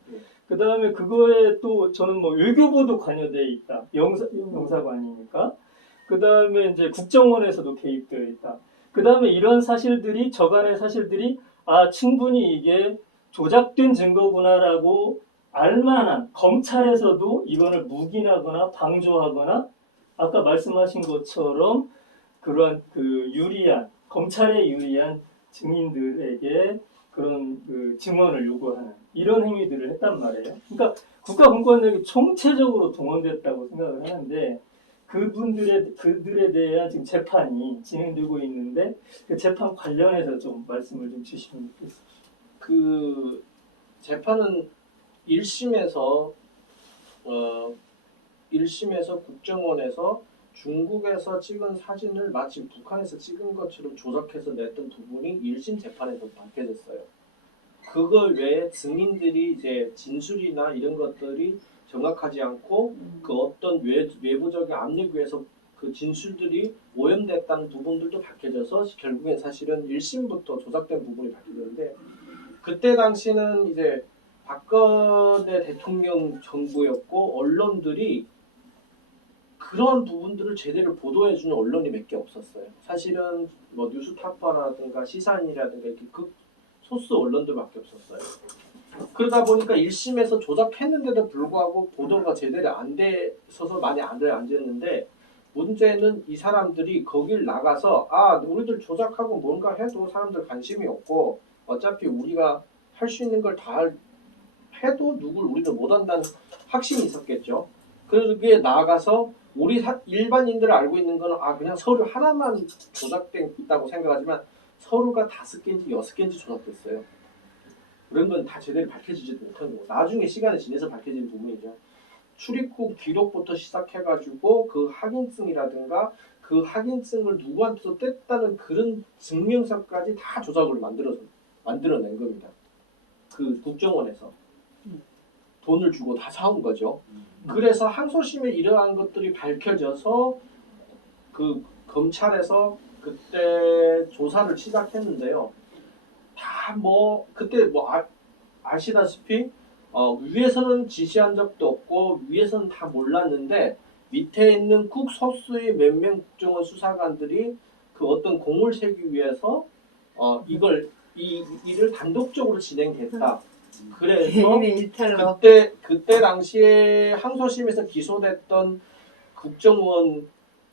그 다음에 그거에 또 저는 외교부도 관여되어 있다. 영사관이니까. 그 다음에 이제 국정원에서도 개입되어 있다. 그 다음에 이런 사실들이, 저간의 사실들이 충분히 이게 조작된 증거구나라고 알만한 검찰에서도 이거를 묵인하거나 방조하거나 아까 말씀하신 것처럼 그러한 검찰에 유리한 증인들에게 그런 증언을 요구하는 이런 행위들을 했단 말이에요. 그러니까 국가공권력이 총체적으로 동원됐다고 생각을 하는데 그들에 대한 지금 재판이 진행되고 있는데 그 재판 관련해서 좀 말씀을 좀 주시면 좋겠습니다. 그 재판은 1심에서 국정원에서 중국에서 찍은 사진을 마치 북한에서 찍은 것처럼 조작해서 냈던 부분이 1심 재판에서 밝혀졌어요. 그걸 외에 증인들이 이제 진술이나 이런 것들이 정확하지 않고 그 어떤 외부적인 압력 위에서 그 진술들이 오염됐다는 부분들도 밝혀져서 결국엔 사실은 1심부터 조작된 부분이 밝혀졌는데 그때 당시는 이제 박근혜 대통령 정부였고 언론들이 그런 부분들을 제대로 보도해주는 언론이 몇 개 없었어요. 사실은 뭐 뉴스타파라든가 시사인이라든가 이렇게 그 소스 언론들밖에 없었어요. 그러다 보니까 1심에서 조작했는데도 불구하고 보도가 제대로 안 돼서 많이 안 앉았는데 문제는 이 사람들이 거길 나가서 우리들 조작하고 뭔가 해도 사람들 관심이 없고 어차피 우리가 할 수 있는 걸 다 해도 우리는 못한다는 확신이 있었겠죠. 그게 나아가서 우리 일반인들 알고 있는 거는 그냥 서류 하나만 조작된 있다고 생각하지만 서류가 5개인지 6개인지 조작됐어요. 그런 건 다 제대로 밝혀지지도 못한 거고 나중에 시간이 지나서 밝혀진 부분이죠. 출입국 기록부터 시작해가지고 그 확인증이라든가 그 확인증을 누구한테서 뗐다는 그런 증명서까지 다 조작을 만들어낸 겁니다. 그 국정원에서 돈을 주고 다 사온 거죠. 그래서 항소심에 이러한 것들이 밝혀져서 그 검찰에서 그때 조사를 시작했는데요. 다 그때 아시다시피 위에서는 지시한 적도 없고 위에서는 다 몰랐는데 밑에 있는 국소수의 몇 명 국정원 수사관들이 그 어떤 공을 세기 위해서 이 일을 단독적으로 진행했다. 그래서 개인의 일탈로 그때 당시에 항소심에서 기소됐던 국정원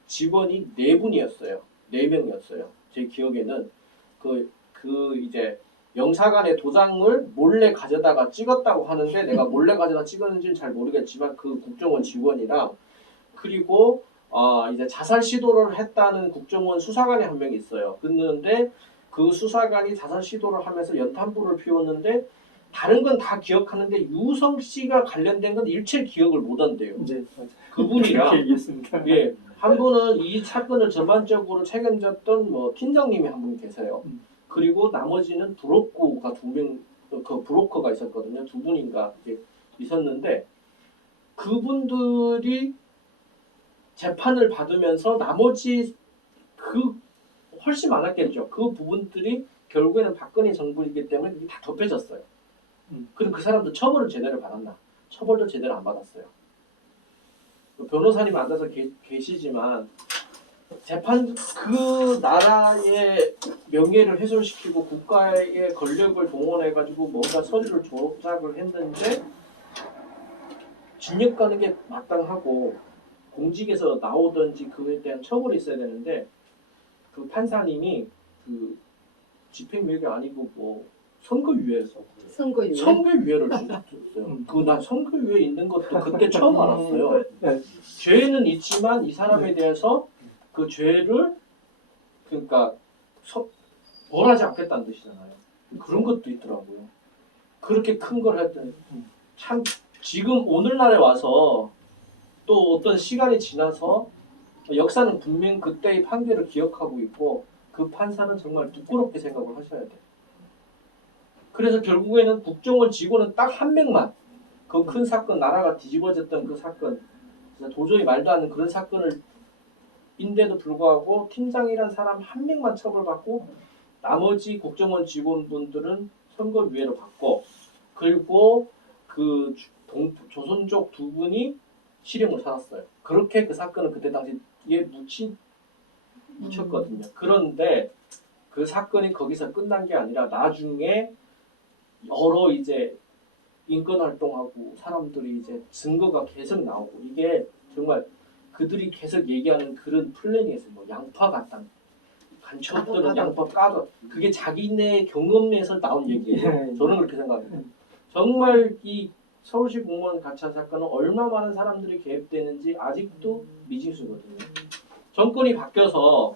직원이 4분이었어요. 4명이었어요. 제 기억에는 이제 영사관의 도장을 몰래 가져다가 찍었다고 하는데 내가 몰래 가져다 찍었는지는 잘 모르겠지만 그 국정원 직원이랑 그리고 이제 자살 시도를 했다는 국정원 수사관이 한 명 있어요. 그런데 그 수사관이 자살 시도를 하면서 연탄불을 피웠는데 다른 건 다 기억하는데 유성 씨가 관련된 건 일체 기억을 못 한대요. 네, 그분이랑 그렇게 얘기했습니다. 예, 한 분은 이 사건을 전반적으로 책임졌던 팀장님이 한 분 계세요. 그리고 나머지는 브로커가 2명, 그 브로커가 있었거든요. 2분인가 있었는데 그분들이 재판을 받으면서 나머지 훨씬 많았겠죠. 그 부분들이 결국에는 박근혜 정부이기 때문에 이게 다 덮여졌어요. 그럼 그 사람도 처벌을 제대로 받았나? 처벌도 제대로 안 받았어요. 변호사님 앉아서 계시지만 그 나라의 명예를 훼손시키고 국가의 권력을 동원해가지고 뭔가 서류를 조작을 했는데 징역 가는 게 마땅하고 공직에서 나오든지 그에 대한 처벌이 있어야 되는데 그 판사님이 그 집행유예가 아니고 선고유예에서 선고유예를 줬어요. 난 선고유예 있는 것도 그때 처음 알았어요. 죄는 있지만 이 사람에 대해서 그 죄를 그러니까 벌하지 않겠다는 뜻이잖아요. 그런 것도 있더라고요. 그렇게 큰 걸 했더니 참 지금 오늘날에 와서 또 어떤 시간이 지나서 역사는 분명 그때의 판결을 기억하고 있고 그 판사는 정말 부끄럽게 생각을 하셔야 돼요. 그래서 결국에는 국정원 직원은 딱 한 명만 그 큰 사건 나라가 뒤집어졌던 그 사건 도저히 말도 안 되는 그런 사건을 인데도 불구하고 팀장이란 사람 한 명만 처벌받고 나머지 국정원 직원분들은 선고유예로 받고 그리고 그 조선족 2분이 실형을 살았어요. 그렇게 그 사건은 그때 당시에 묻혔거든요. 그런데 그 사건이 거기서 끝난 게 아니라 나중에 여러 이제 인권 활동하고 사람들이 이제 증거가 계속 나오고 이게 정말 그들이 계속 얘기하는 그런 플래닝에서 양파 같다. 간첩들은 양파 까도 그게 자기네 경험에서 나온 얘기예요. 저는 그렇게 생각합니다. 정말 이 서울시 공무원 가짜 사건은 얼마 많은 사람들이 개입되는지 아직도 미지수거든요. 정권이 바뀌어서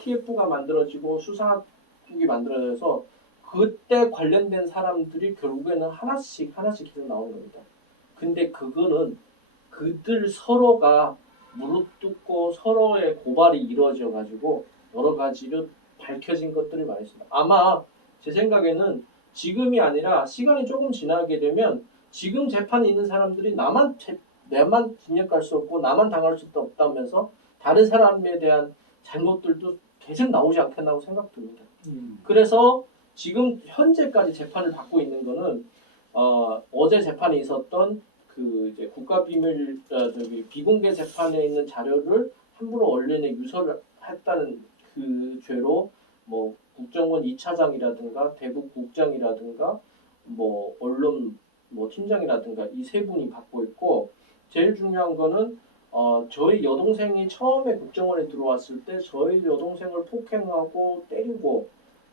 TF가 만들어지고 수사국이 만들어져서 그때 관련된 사람들이 결국에는 하나씩 계속 나오는 겁니다. 근데 그거는 그들 서로가 무릎 꿇고 서로의 고발이 이루어져 가지고 여러 가지로 밝혀진 것들이 많이 있습니다. 아마 제 생각에는 지금이 아니라 시간이 조금 지나게 되면 지금 재판에 있는 사람들이 내만 징역 갈 수 없고 나만 당할 수도 없다면서 다른 사람에 대한 잘못들도 계속 나오지 않겠나고 생각됩니다. 그래서 지금 현재까지 재판을 받고 있는 거는 어제 재판에 있었던 그 이제 국가비밀 비공개 재판에 있는 자료를 함부로 언론에 유설을 했다는 그 죄로 뭐 국정원 2차장이라든가 대북 국장이라든가 뭐 언론 뭐 팀장이라든가 이 세 분이 받고 있고 제일 중요한 거는 저희 여동생이 처음에 국정원에 들어왔을 때 저희 여동생을 폭행하고 때리고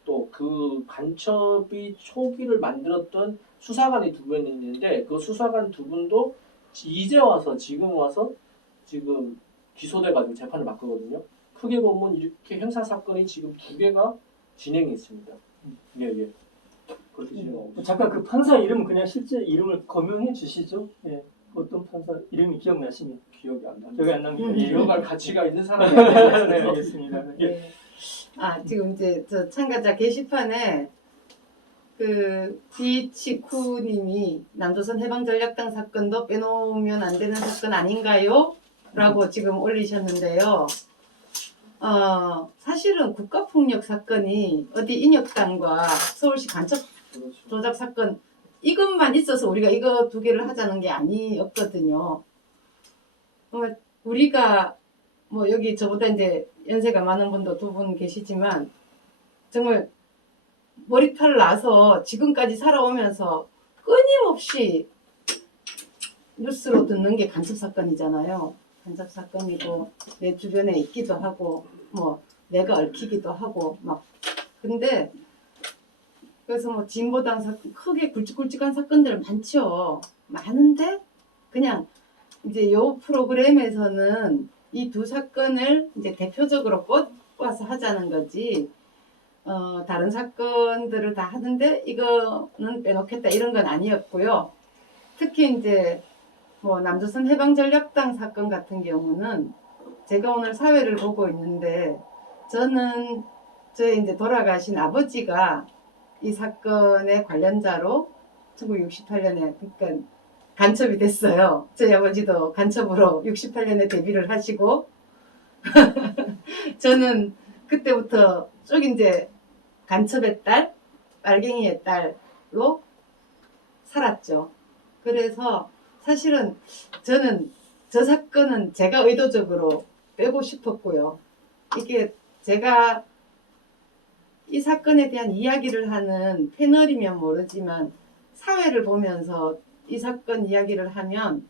또 그 간첩이 초기를 만들었던 수사관이 두 분 있는데 그 수사관 두 분도 이제 와서 지금 기소돼가지고 재판을 받거든요. 크게 보면 이렇게 형사 사건이 지금 2개가 진행이 있습니다. 예. 그렇게 진행하고 있습니다. 잠깐 그 판사 이름 그냥 실제 이름을 거명해 주시죠. 예. 어떤 판사 이름이 기억나시면 기억이 안 납니다. 기억이 안 납니다. 기억할 가치가 있는 사람이 네, 아니라서 알겠습니다. 예. 네. 지금 이제 저 참가자 게시판에 그 비치쿠님이 남조선 해방전략당 사건도 빼놓으면 안 되는 사건 아닌가요? 라고 지금 올리셨는데요. 사실은 국가폭력 사건이 어디 인혁당과 서울시 간첩 그렇죠. 조작 사건 이것만 있어서 우리가 이거 2개를 하자는 게 아니었거든요. 우리가 뭐 여기 저보다 이제 연세가 많은 분도 2분 계시지만 정말 머리털 나서 지금까지 살아오면서 끊임없이 뉴스로 듣는 게 간첩 사건이잖아요. 간첩 사건이고 내 주변에 있기도 하고 뭐 내가 얽히기도 하고 막 근데 그래서 뭐 진보당 사건 크게 굵직굵직한 사건들 많죠. 많은데 그냥 이제 요 프로그램에서는 이 2 사건을 이제 대표적으로 꼽아서 하자는 거지. 다른 사건들을 다 하는데 이거는 빼놓겠다 이런 건 아니었고요. 특히 이제 뭐 남조선 해방전략당 사건 같은 경우는 제가 오늘 사회를 보고 있는데 저는 저희 이제 돌아가신 아버지가 이 사건의 관련자로 1968년에 그러니까 간첩이 됐어요. 저희 아버지도 간첩으로 68년에 데뷔를 하시고 저는 그때부터 쭉 이제 간첩의 딸, 빨갱이의 딸로 살았죠. 그래서 사실은 저는 저 사건은 제가 의도적으로 빼고 싶었고요. 이게 제가 이 사건에 대한 이야기를 하는 패널이면 모르지만 사회를 보면서 이 사건 이야기를 하면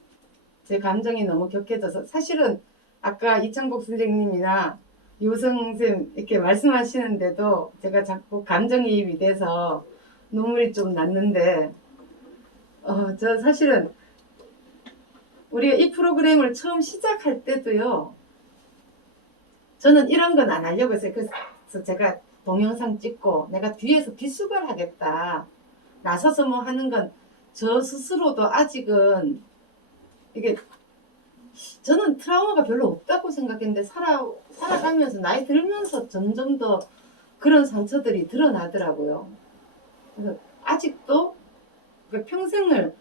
제 감정이 너무 격해져서 사실은 아까 이창복 선생님이나 유성 선생님 이렇게 말씀하시는데도 제가 자꾸 감정이입이 돼서 눈물이 좀 났는데 저 사실은 우리가 이 프로그램을 처음 시작할 때도요 저는 이런 건 안 하려고 했어요. 그래서 제가 동영상 찍고 내가 뒤에서 비수발 하겠다 나서서 뭐 하는 건 저 스스로도 아직은 이게 저는 트라우마가 별로 없다고 생각했는데 살아가면서 나이 들면서 점점 더 그런 상처들이 드러나더라고요. 그래서 아직도 평생을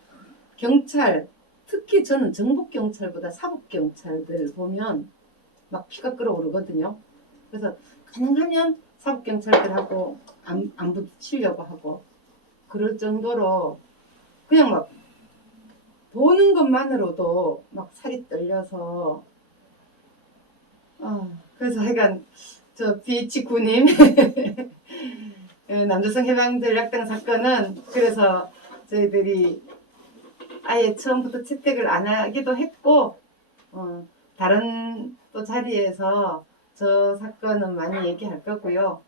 경찰 특히 저는 정복경찰보다 사법경찰들 보면 막 피가 끓어오르거든요. 그래서 가능하면 사법경찰들하고 안 부딪히려고 하고 그럴 정도로 그냥 막 보는 것만으로도 막 살이 떨려서 그래서 하여간 저 BH9님 남조선 해방전략당 사건은 그래서 저희들이 아예 처음부터 채택을 안 하기도 했고 다른 또 자리에서 저 사건은 많이 얘기할 거고요.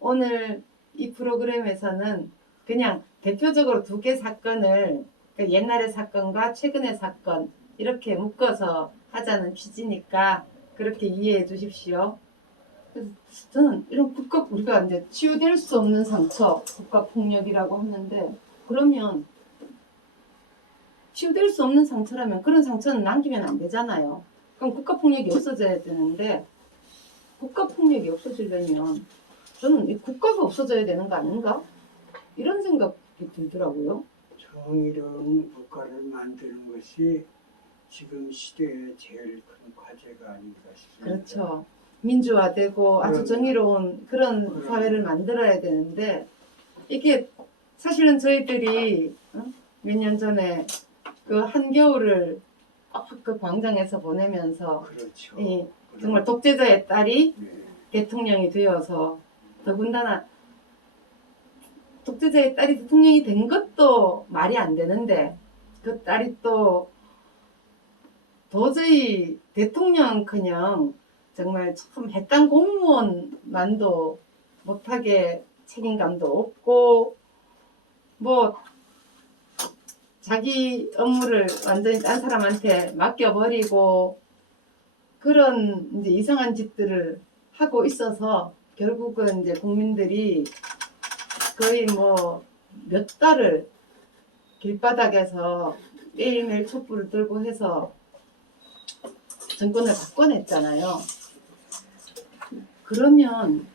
오늘 이 프로그램에서는 그냥 대표적으로 2개 사건을 그러니까 옛날의 사건과 최근의 사건 이렇게 묶어서 하자는 취지니까 그렇게 이해해 주십시오. 그래서 저는 이런 우리가 이제 치유될 수 없는 상처, 국가폭력이라고 하는데 그러면 치유될 수 없는 상처라면 그런 상처는 남기면 안 되잖아요. 그럼 국가폭력이 없어져야 되는데 국가폭력이 없어지려면 저는 이 국가가 없어져야 되는 거 아닌가? 이런 생각이 들더라고요. 정의로운 국가를 만드는 것이 지금 시대의 제일 큰 과제가 아닌가 싶습니다. 그렇죠. 민주화되고 아주 그럼요. 정의로운 그런 그럼요. 사회를 만들어야 되는데 이게 사실은 저희들이 몇 년 전에 그 한겨울을 그 광장에서 보내면서 그렇죠. 이 정말 독재자의 딸이 네. 대통령이 되어서 더군다나 독재자의 딸이 대통령이 된 것도 말이 안 되는데 그 딸이 또 도저히 대통령커녕 정말 참 해당 공무원만도 못하게 책임감도 없고 뭐 자기 업무를 완전히 딴 사람한테 맡겨버리고 그런 이제 이상한 짓들을 하고 있어서 결국은 이제 국민들이 거의 뭐 몇 달을 길바닥에서 매일매일 촛불을 들고 해서 정권을 바꿔냈잖아요. 그러면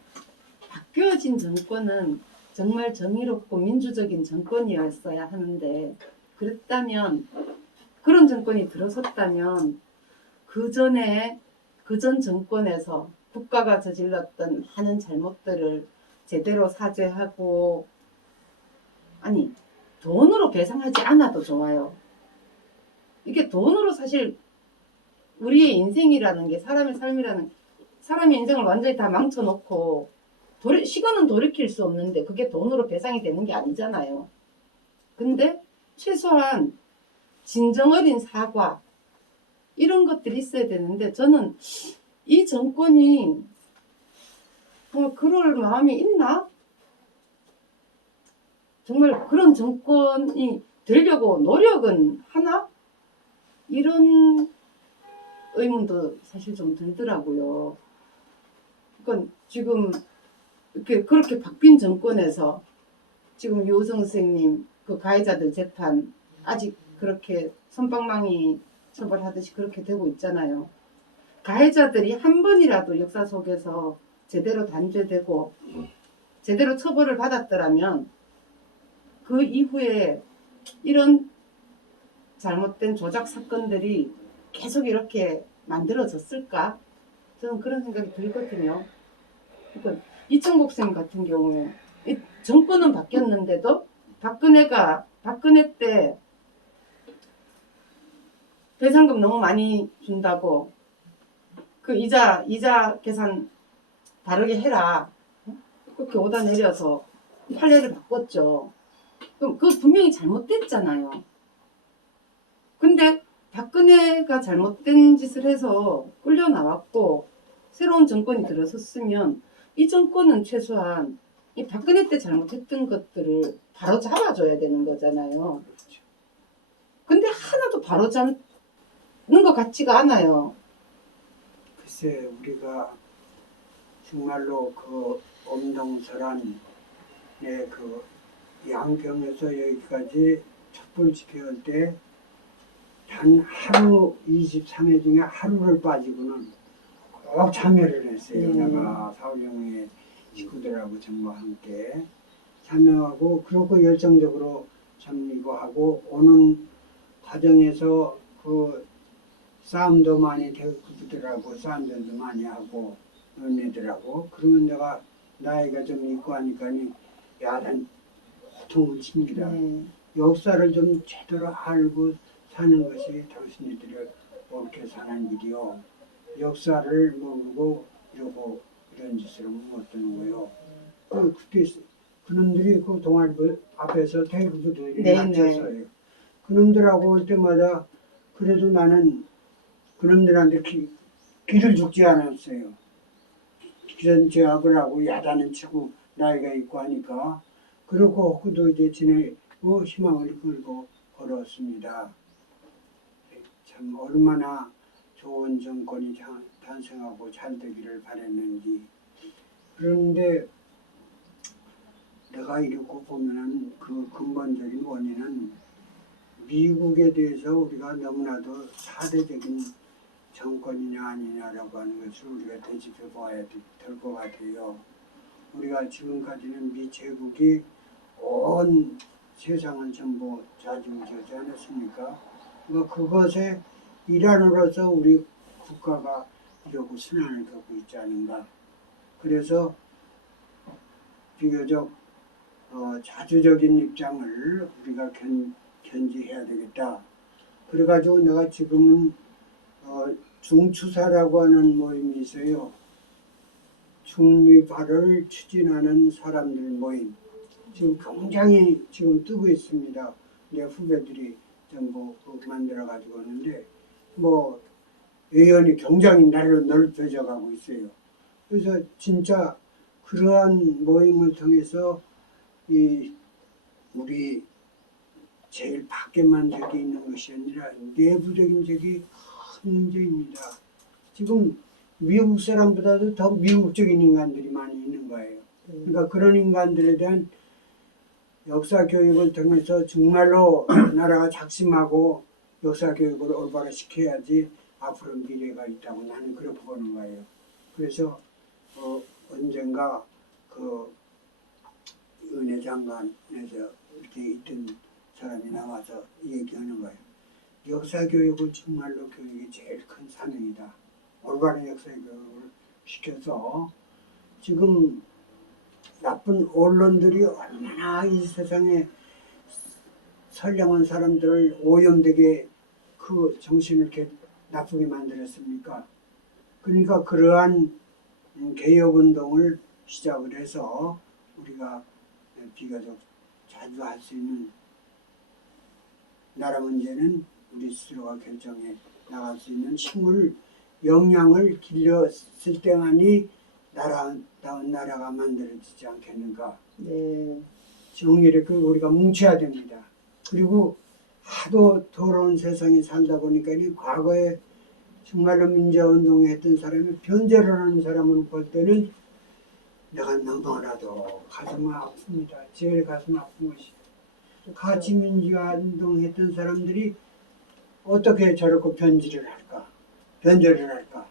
바뀌어진 정권은 정말 정의롭고 민주적인 정권이었어야 하는데 그랬다면 그런 정권이 들어섰다면 그전 정권에서 국가가 저질렀던 많은 잘못들을 제대로 사죄하고 아니 돈으로 배상하지 않아도 좋아요. 이게 돈으로 사실 우리의 인생이라는 게 사람의 삶이라는 사람의 인생을 완전히 다 망쳐놓고 시간은 돌이킬 수 없는데 그게 돈으로 배상이 되는 게 아니잖아요. 근데 최소한 진정 어린 사과 이런 것들이 있어야 되는데 저는 이 정권이 그럴 마음이 있나? 정말 그런 정권이 되려고 노력은 하나? 이런 의문도 사실 좀 들더라고요. 그러니까 지금 이렇게 그렇게 바뀐 정권에서 지금 유호성 선생님 그 가해자들 재판 아직 그렇게 솜방망이 처벌하듯이 그렇게 되고 있잖아요. 가해자들이 한 번이라도 역사 속에서 제대로 단죄되고 제대로 처벌을 받았더라면 그 이후에 이런 잘못된 조작 사건들이 계속 이렇게 만들어졌을까? 저는 그런 생각이 들거든요. 그러니까 이청복 쌤 같은 경우에 이 정권은 바뀌었는데도 박근혜 때 배상금 너무 많이 준다고 그 이자 계산 다르게 해라 그렇게 오다 내려서 판례를 바꿨죠. 그럼 그거 분명히 잘못됐잖아요. 근데 박근혜가 잘못된 짓을 해서 끌려 나왔고 새로운 정권이 들어섰으면 이 정권은 최소한 이 박근혜 때 잘못했던 것들을 바로 잡아줘야 되는 거잖아요. 근데 하나도 바로 잡는 것 같지가 않아요. 글쎄 우리가 정말로 그 엄동설안의 그 양평에서 여기까지 촛불 집회할 때 단 하루 23회 중에 하루를 빠지고는 꼭 참여를 했어요. 내가 사울영의 식구들하고 전부 함께 참여하고 그렇고 열정적으로 참 이거 하고 오는 과정에서 그 싸움도 많이 대구들하고 싸움들도 많이 하고 너네들하고 그러면 내가 나이가 좀 있고 하니까 야단 호통을 칩니다. 역사를 좀 제대로 알고 사는 것이 당신들이 옳게 사는 일이요. 역사를 모르고 이런 짓을 못 하는 거요. 그때 그놈들이 그 동아리 앞에서 대구들이 낮췄어요. 그놈들하고 올 때마다 그래도 나는 그놈들한테 기를 죽지 않았어요. 기존 제압을 하고 야단을 치고 나이가 있고 하니까 그렇고 그도 이제 지내고 희망을 끌고 걸었습니다. 참 얼마나 좋은 정권이 탄생하고 잘 되기를 바랬는지. 그런데 내가 이렇게 보면은 그 근본적인 원인은 미국에 대해서 우리가 너무나도 사대적인 정권이냐 아니냐라고 하는 것을 우리가 되짚어 봐야 될 것 같아요. 우리가 지금까지는 미 제국이 온 세상을 전부 좌지우지하지 않았습니까? 그것에 일환으로서 우리 국가가 이러고 순환을 겪고 있지 않은가. 그래서 비교적 자주적인 입장을 우리가 견지해야 되겠다. 그래가지고 내가 지금은 중추사라고 하는 모임이 있어요. 중립화를 추진하는 사람들 모임. 지금 굉장히 지금 뜨고 있습니다. 내 후배들이 전부 만들어가지고 있는데 뭐 의원이 굉장히 날로 넓혀져 가고 있어요. 그래서 진짜 그러한 모임을 통해서 이 우리 제일 밖에만 적이 있는 것이 아니라 내부적인 적이 큰 문제입니다. 지금 미국 사람보다도 더 미국적인 인간들이 많이 있는 거예요. 그러니까 그런 인간들에 대한 역사 교육을 통해서 정말로 나라가 작심하고 역사 교육을 올바로 시켜야지 앞으로 미래가 있다고 나는 그렇게 보는 거예요. 그래서 언젠가 그 은혜 장관에서 이렇게 있던 사람이 나와서 얘기하는 거예요. 역사 교육은 정말로 교육이 제일 큰 사명이다. 올바른 역사 교육을 시켜서 지금 나쁜 언론들이 얼마나 이 세상에 선량한 사람들을 오염되게 그 정신을 이렇게 나쁘게 만들었습니까? 그러니까 그러한 개혁운동을 시작을 해서 우리가 비교적 자주 할 수 있는 나라 문제는 우리 스스로가 결정해 나갈 수 있는 식물 역량을 길렀을 때만이 나라다운 나라가 만들어지지 않겠는가. 네. 정의를 우리가 뭉쳐야 됩니다. 그리고 하도 더러운 세상에 살다 보니까 과거에 정말로 민주화운동에 했던 사람이 변절을 하는 사람을 볼 때는 내가 너무나도 가슴이 아픕니다. 제일 가슴 아픈 것이 같이 민주화운동 했던 사람들이 어떻게 저렇게 변질을 할까? 변절을 할까?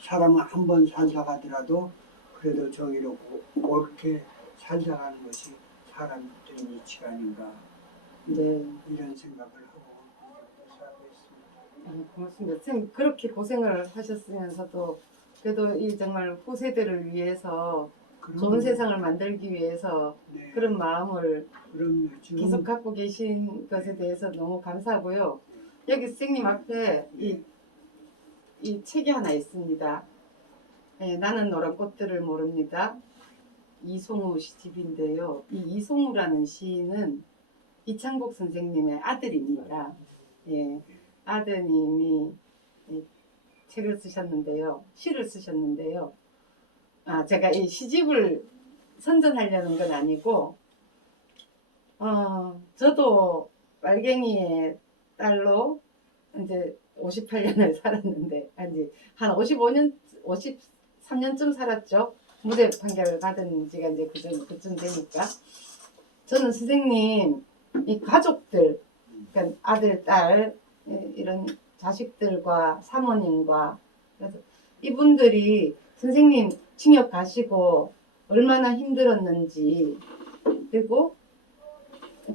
사람은 한 번 살다 가더라도 그래도 정의롭고 옳게 살다 가는 것이 사람들의 이치가 아닌가. 네. 이런 생각을 하고 살고 있습니다. 고맙습니다. 선생님 그렇게 고생을 하셨으면서도 그래도 이 정말 후세대를 위해서 좋은 세상을 만들기 위해서 네, 그런 마음을 그럼요. 지금 계속 갖고 계신 것에 대해서 너무 감사하고요. 여기 선생님 앞에 이 책이 하나 있습니다. 네, 나는 노란 꽃들을 모릅니다. 이송우 시집인데요. 이 이송우라는 시인은 이창복 선생님의 아들입니다. 예, 아드님이 책을 쓰셨는데요. 시를 쓰셨는데요. 제가 이 시집을 선전하려는 건 아니고, 저도 빨갱이의 딸로 이제 58년을 살았는데, 아니, 한 55년, 53년쯤 살았죠. 무죄 판결을 받은 지가 이제 그쯤 되니까. 저는 선생님, 이 가족들, 그러니까 아들, 딸, 이런 자식들과 사모님과, 그래서 이분들이 선생님 징역 가시고 얼마나 힘들었는지, 그리고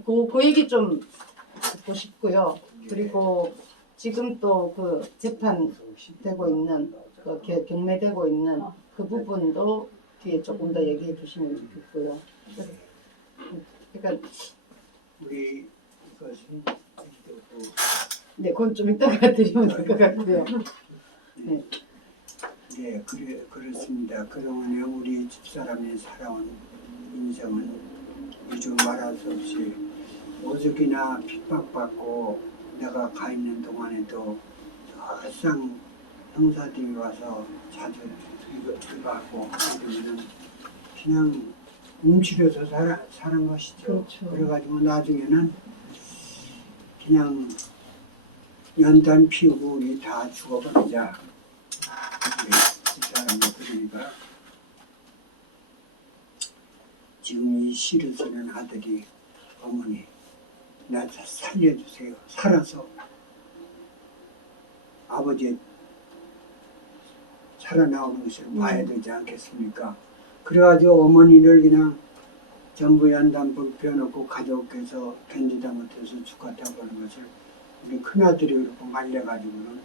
그 얘기 좀 듣고 싶고요. 그리고 지금 또 그 재판 되고 있는, 그 경매되고 있는 그 부분도 뒤에 조금 더 얘기해 주시면 좋겠고요. 그러니까 우리 이것은 네, 그건 좀 이따가 드리면 될 것 같고요. 네. 네, 그렇습니다. 그동안에 우리 집사람이 살아온 인생은 요즘 말할 수 없이 오죽이나 핍박받고 내가 가 있는 동안에도 항상 형사들이 와서 자주 들어가고 그러면은 그냥 움츠려서 사는 것이죠. 그렇죠. 그래가지고 나중에는 그냥 연탄 피우고 우리 다 죽어버리자. 이 사람이 그러니까 지금 이 시를 쓰는 아들이 어머니 나 살려주세요. 살아서 아버지 살아나오는 것을 봐야 되지 않겠습니까? 그래가지고 어머니를 그냥 전부 연단불 펴놓고 가족께서 견디다 못해서 죽었다고 하는 것을 우리 큰아들이 그렇고 말려가지고는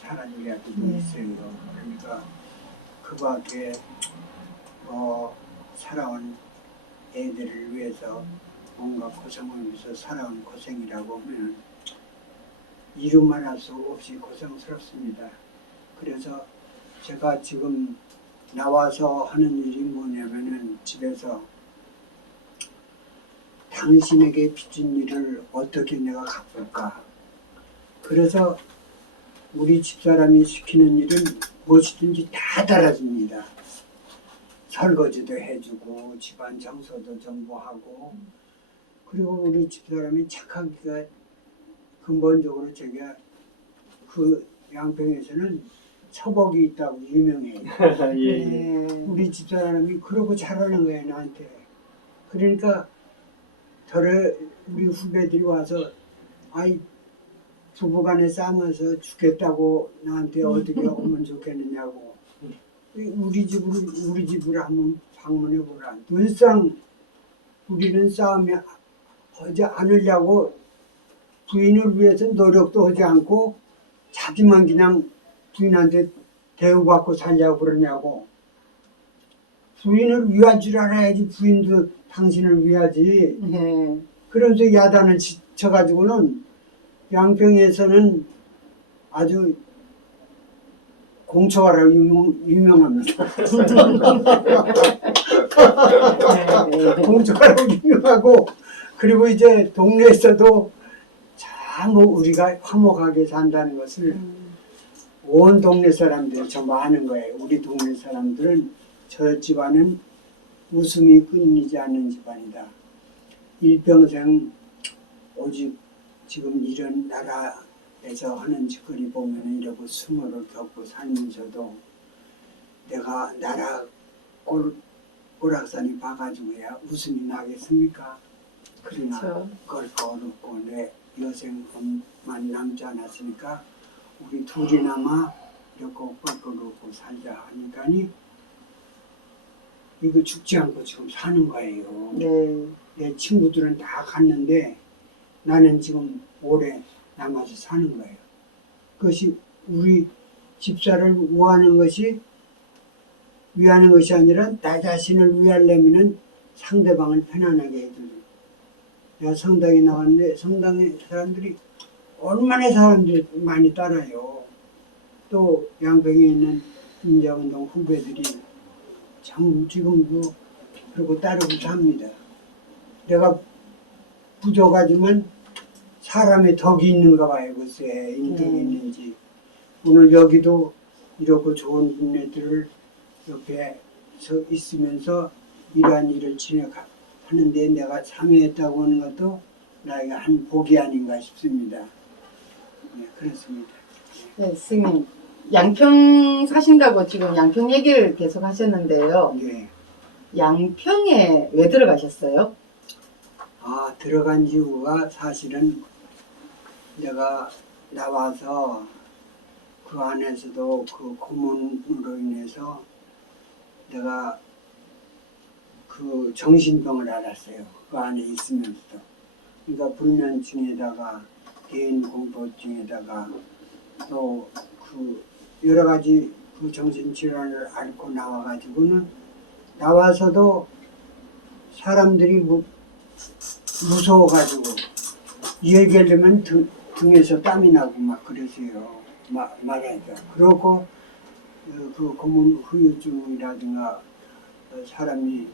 사라진 게 아직도 있어요. 그러니까 그 밖에 살아온 애들을 위해서 뭔가 고생하면서 살아온 고생이라고 하면 이루 말할 수 없이 고생스럽습니다. 그래서 제가 지금 나와서 하는 일이 뭐냐면은 집에서 당신에게 빚진 일을 어떻게 내가 갚을까. 그래서 우리 집사람이 시키는 일은 무엇이든지 다 달아줍니다. 설거지도 해주고 집안 청소도 전부 하고, 그리고 우리 집사람이 착하기가 근본적으로 제가 그 양평에서는 처복이 있다고 유명해요. 예. 네. 우리 집사람이 그러고 잘하는 거예요, 나한테. 그러니까 우리 후배들이 와서 아이 부부간에 싸면서 죽겠다고 나한테 어떻게 오면 좋겠느냐고. 우리 집으로 한번 방문해 보라. 늘상 우리는 싸움이 하지 않으려고 부인을 위해서 노력도 하지 않고 자기만 그냥 부인한테 대우받고 살려고 그러냐고. 부인을 위할 줄 알아야지 부인도 당신을 위하지. 네. 그러면서 야단을 쳐가지고는 양평에서는 아주 공초가라고 유명합니다. 공초가라고 유명하고, 그리고 이제 동네에서도 참 우리가 화목하게 산다는 것을 온 동네 사람들이 전부 아는 거예요. 우리 동네 사람들은 저 집안은 웃음이 끊이지 않는 집안이다. 일평생 오직 지금 이런 나라에서 하는 짓거리 보면 이러고 수모를 겪고 살면서도 내가 나라 오락산이 봐가지고야 웃음이 나겠습니까? 그러나 그렇죠. 그걸 어렵고 내 여생만 남지 않았으니까 우리 둘이나마 이렇게 뻘뻘 살자 하니까니 이거 죽지 않고 지금 사는 거예요. 네. 내 친구들은 다 갔는데 나는 지금 오래 남아서 사는 거예요. 그것이 우리 집사를 위하는 것이 아니라 나 자신을 위하려면 상대방을 편안하게 해주는. 내가 성당에 나갔는데 성당에 사람들이 얼마나 사람들이 많이 따라요. 또 양평에 있는 인자운동 후배들이 참 지금도 그러고 따르고 삽니다. 내가 부족하지만 사람의 덕이 있는가 봐요. 글쎄 인덕이 있는지. 오늘 여기도 이렇게 좋은 분네들을 옆에 서 있으면서 이러한 일을 진행하는데 내가 참여했다고 하는 것도 나에게 한 복이 아닌가 싶습니다. 네, 그렇습니다. 네, 스님. 양평 사신다고 지금 양평 얘기를 계속 하셨는데요. 네. 양평에 왜 들어가셨어요? 들어간 이유가 사실은 내가 나와서 그 안에서도 그 고문으로 인해서 내가 그 정신병을 앓았어요. 그 안에 있으면서도. 그러니까 불면증에다가 개인 공포증에다가 또 그 여러 가지 그 정신질환을 앓고 나와가지고는 나와서도 사람들이 무서워가지고 얘기하려면 등에서 땀이 나고 막 그러세요. 말하니까. 그러고 그 고문 후유증이라든가 사람이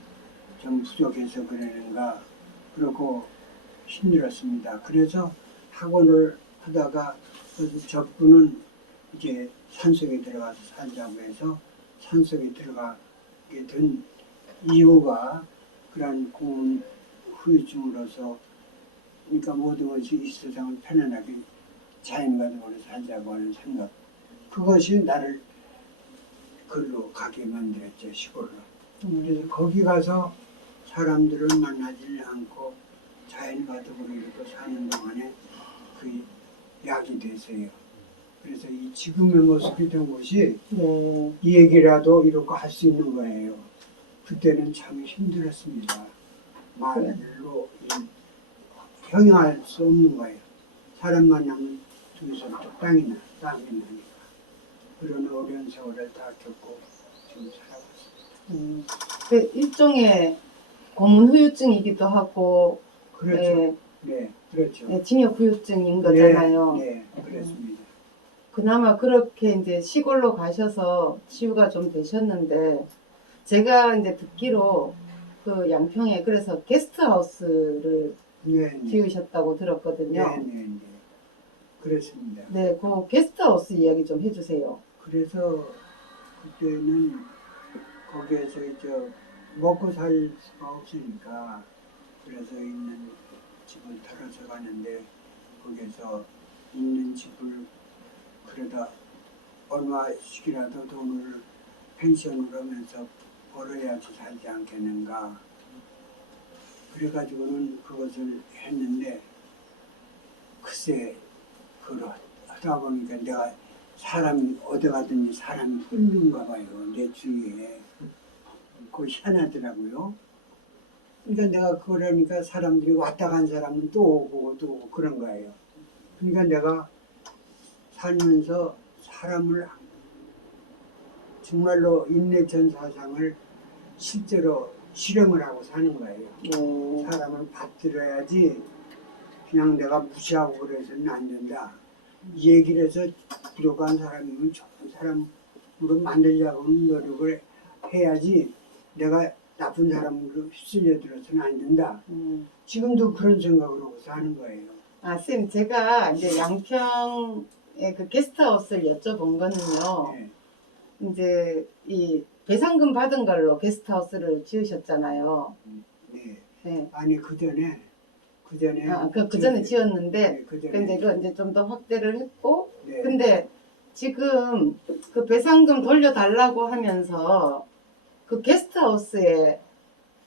좀 부족해서 그러는가 그러고 힘들었습니다. 그래서 학원을 하다가 저분은 이제 산속에 들어가서 살자고 해서 산속에 들어가게 된 이유가 그런 고문 후유증으로서 그러니까 모든 것이 이 세상을 편안하게 자연과 더불어 살자고 하는 생각, 그것이 나를 글로 가게 만들었죠. 시골로. 그래서 거기 가서 사람들을 만나지 않고 자연과 더불어 이렇게 사는 동안에 그 약이 됐어요. 그래서 이 지금의 모습이 된 것이 네. 이 얘기라도 이렇게 할 수 있는 거예요. 그때는 참 힘들었습니다. 말로 형용할 수 없는 거예요. 사람 만나면 둘이서 땅이 나니까 그런 어려운 세월을 다 겪고 지금 살아왔습니다. 그 일종의 고문 후유증이기도 하고, 그렇죠. 예, 네, 그렇죠. 예, 징역 후유증인 거잖아요. 네, 그렇습니다. 그나마 그렇게 이제 시골로 가셔서 치유가 좀 되셨는데, 제가 이제 듣기로 그 양평에 그래서 게스트하우스를 네, 네. 지으셨다고 들었거든요. 네, 네, 네. 그렇습니다. 네, 그 게스트하우스 이야기 좀 해주세요. 그래서 그때는 거기에서 먹고 살 수가 없으니까 그래서 있는 집을 털어서 가는데 거기에서 있는 집을 그러다 얼마씩이라도 돈을 펜션으로 하면서 벌어야지 살지 않겠는가. 그래가지고는 그것을 했는데 글쎄 그걸 하다 보니까 내가 사람이 어디 가든지 사람이 훑는가 봐요. 내 주위에. 그거 희한하더라고요. 그러니까 내가 그러니까 사람들이 왔다 간 사람은 또 오고 또 오고 그런 거예요. 그러니까 내가 살면서 사람을 정말로 인내천사상을 실제로 실험을 하고 사는 거예요. 사람을 받들어야지 그냥 내가 무시하고 그래서는 안 된다. 이 얘기를 해서 부족한 사람이면 좋은 사람으로 만들자고는 노력을 해야지 내가 나쁜 사람으로 휩쓸려 들어서는 안 된다. 지금도 그런 생각으로 하고 사는 거예요. 아, 쌤, 제가 이제 양평의 그 게스트하우스를 여쭤본 거는요. 네. 이제 이 배상금 받은 걸로 게스트하우스를 지으셨잖아요. 네. 네. 아니 그 전에 그 전에 지었는데, 네, 그 전에 근데 그 이제 좀 더 확대를 했고, 네. 근데 지금 그 배상금 돌려달라고 하면서 그 게스트하우스에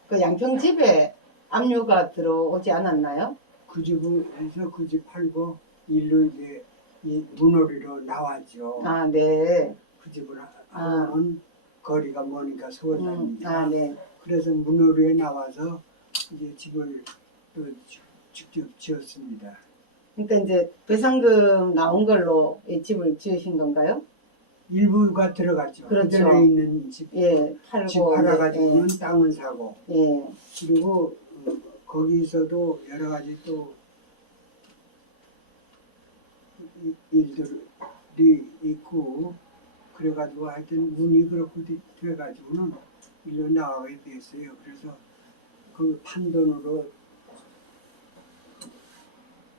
그 양평 집에 압류가 들어오지 않았나요? 그 집을 해서 그 집 팔고 일로 이제 이 문어리로 나왔죠. 아, 네. 그 집을 하고는 거리가 머니까 서울 다니니까. 아, 네. 그래서 문어리에 나와서 이제 집을 또 직접 지었습니다. 그러니까 이제 배상금 나온 걸로 이 집을 지으신 건가요? 일부가 들어갔죠. 그렇죠. 그전에 있는 집, 예, 팔고. 집 팔아가지고는 땅을 사고 예. 그리고 거기서도 여러 가지 또 일들이 있고 그래가지고 하여튼 운이 그렇게 돼가지고는 일로 나가게 됐어요. 그래서 그 판돈으로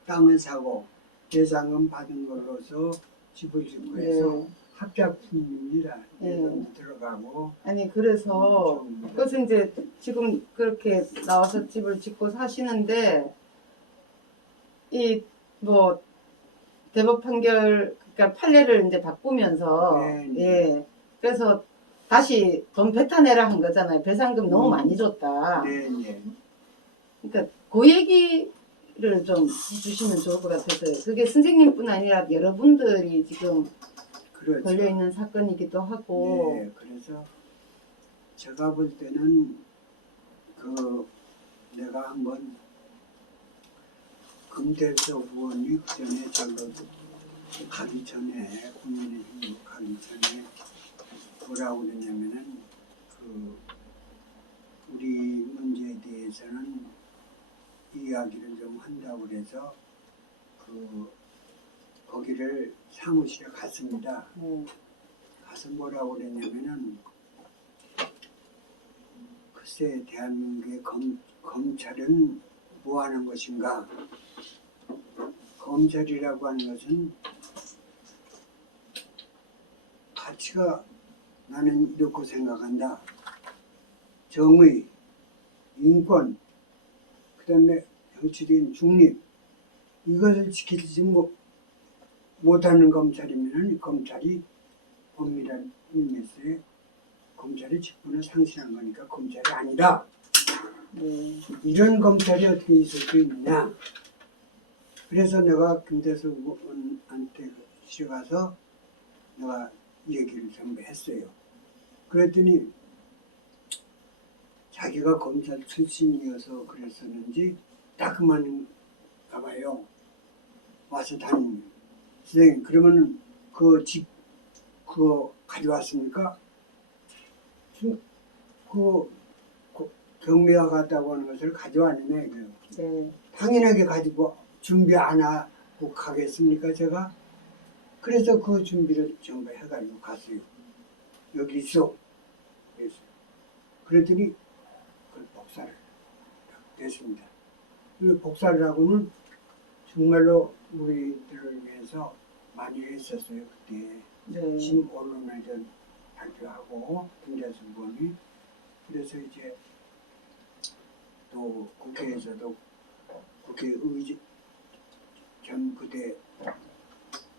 땅을 사고 배상금 받은 걸로서 집을 짓고 해서 합작품입니다. 네. 들어가고 아니, 그래서, 그래서 이제 지금 그렇게 나와서 집을 짓고 사시는데, 이, 뭐, 대법 판결, 그러니까 판례를 이제 바꾸면서, 네. 예. 그래서 다시 돈 뱉어내라 한 거잖아요. 배상금 너무 많이 줬다. 네, 네. 그러니까 그 얘기를 좀 해주시면 좋을 것 같아서요. 그게 선생님뿐 아니라 여러분들이 지금 그렇죠. 걸려있는 사건이기도 하고, 네, 그래서 제가 볼 때는 내가 한번 금태섭 의원이 그 전에 저로 가기 전에 국민의힘 가기 전에 뭐라고 그러냐면은 우리 문제에 대해서는 이야기를 좀 한다고 그래서 거기를 사무실에 갔습니다. 가서 뭐라고 그랬냐면은 글쎄 대한민국의 검찰은 뭐 하는 것인가? 검찰이라고 하는 것은 가치가 나는 이렇게 생각한다. 정의, 인권, 그 다음에 정치적인 중립 이것을 지키지 못하는 검찰이면 검찰이 엄밀한 의미에서의 검찰의 직분을 상실한 거니까 검찰이 아니다. 이런 검찰이 어떻게 있을 수 있느냐. 그래서 내가 김대수 의원한테 실에 가서 내가 얘기를 전부 했어요. 그랬더니 자기가 검찰 출신이어서 그랬었는지 따끔한가 봐요. 와서 다닙니다. 선생님 그러면 그 집 그거 가져왔습니까? 그 경매가 갔다고 하는 것을 가져왔느냐 이거요. 네. 당연하게 가지고 준비 안 하고 가겠습니까 제가? 그래서 그 준비를 전부 해가지고 갔어요. 여기 있어. 그래서 그랬더니 그걸 복사를 됐습니다. 그 복사를 하고는 정말로 우리들을 위해서 많이 했었어요 그때. 네. 신 언론회전 발표하고 김대순본이 그래서 이제 또 국회에서도 국회의장 전 그때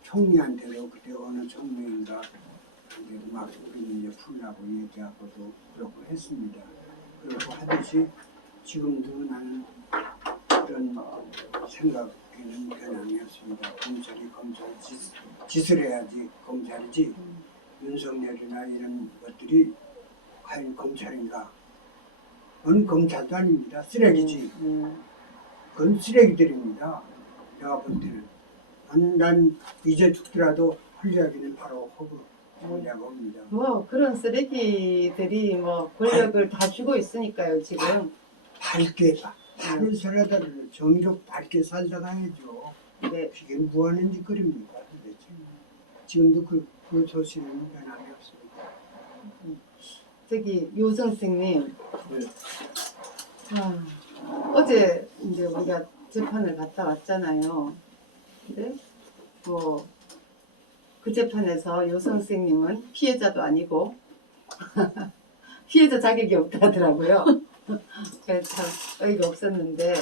총리한테도 그때 어느 총리인가 이제 막 우리는 이제 풀라고 얘기하고도 그러고 했습니다. 그러고 하듯이 지금도 나는 그런 생각에는 변함이 없습니다. 검찰이 검찰 짓을 해야지 검찰이지 윤석열이나 이런 것들이 과연 검찰인가? 그건 검찰도 아닙니다. 쓰레기지. 그건 쓰레기들입니다. 내가 볼 때는. 난 이제 죽더라도 할 이야기는 바로 하려고 합니다. 뭐 그런 쓰레기들이 뭐 권력을 다 쥐고 있으니까요 지금. 밝게 하루 살아다를 정의롭 밝게 살다 가야죠. 네. 이게 뭐하는 짓거리입니까 도대체. 지금도 그 소신은 변함이 없습니다. 저기 요 선생님. 네. 어제 이제 우리가 재판을 갔다 왔잖아요. 근데 뭐 그 재판에서 요 선생님은 피해자도 아니고 피해자 자격이 없다 하더라고요. 그래서 참 어이가 없었는데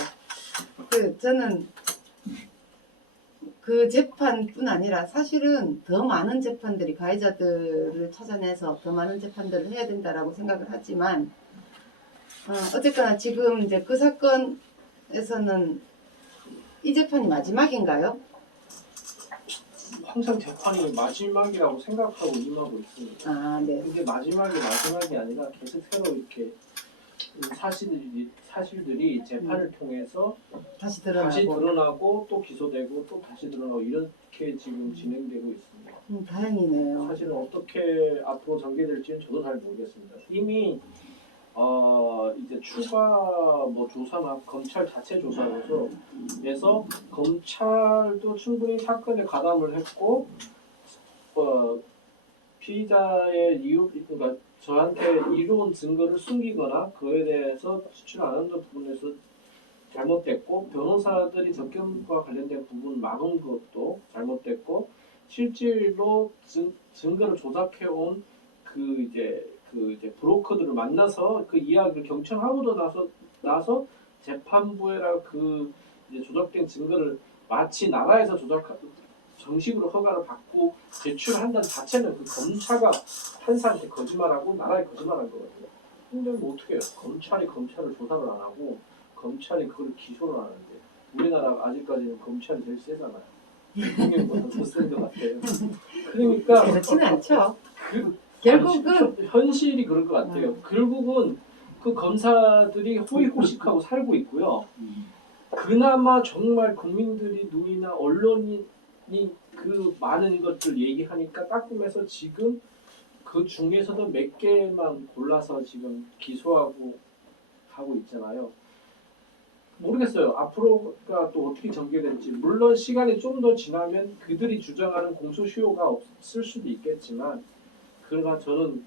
저는 그 재판뿐 아니라 사실은 더 많은 재판들이 가해자들을 찾아내서 더 많은 재판들을 해야 된다라고 생각을 하지만 어쨌거나 지금 이제 그 사건에서는 이 재판이 마지막인가요? 항상 재판이 마지막이라고 생각하고 임하고 있습니다. 아, 네. 근데 마지막이 아니라 계속 새로 이렇게 사실들이 재판을 통해서 다시 다시 드러나고. 드러나고 또 기소되고 또 다시 드러나고 이렇게 지금 진행되고 있습니다. 다행이네요. 사실은 어떻게 앞으로 전개될지는 저도 잘 모르겠습니다. 이미 이제 추가 뭐 조사나 검찰 자체 조사에서 검찰도 충분히 사건에 가담을 했고 피의자의 그러니까 저한테 이루은 증거를 숨기거나 그에 대해서 지출 안 하는 부분에서 잘못됐고 변호사들이 접견과 관련된 부분 막은 것도 잘못됐고 실질로 증거를 조작해온 그 이제 브로커들을 만나서 그 이야기를 경청하고도 나서 재판부에라 그 이제 조작된 증거를 마치 나라에서 정식으로 허가를 받고 제출한다는 자체는 그 검사가 판사한테 거짓말하고 나라에 거짓말한 거거든요. 근데 뭐 어떻게 해요? 검찰이 검찰을 조사를 안 하고 검찰이 그걸 기소를 하는데 우리나라가 아직까지는 검찰이 제일 세잖아요. 대통령보다 더 센 것 같아요. 그러니까 그렇지는 않죠. 결국은 현실이 그럴 것 같아요. 결국은 그 검사들이 호의호식하고 살고 있고요. 그나마 정말 국민들이 눈이나 언론이 그 많은 것들 얘기하니까 따끔해서 지금 그 중에서도 몇 개만 골라서 지금 기소하고 하고 있잖아요. 모르겠어요. 앞으로가 또 어떻게 전개될지. 물론 시간이 좀 더 지나면 그들이 주장하는 공소시효가 없을 수도 있겠지만 그러나 저는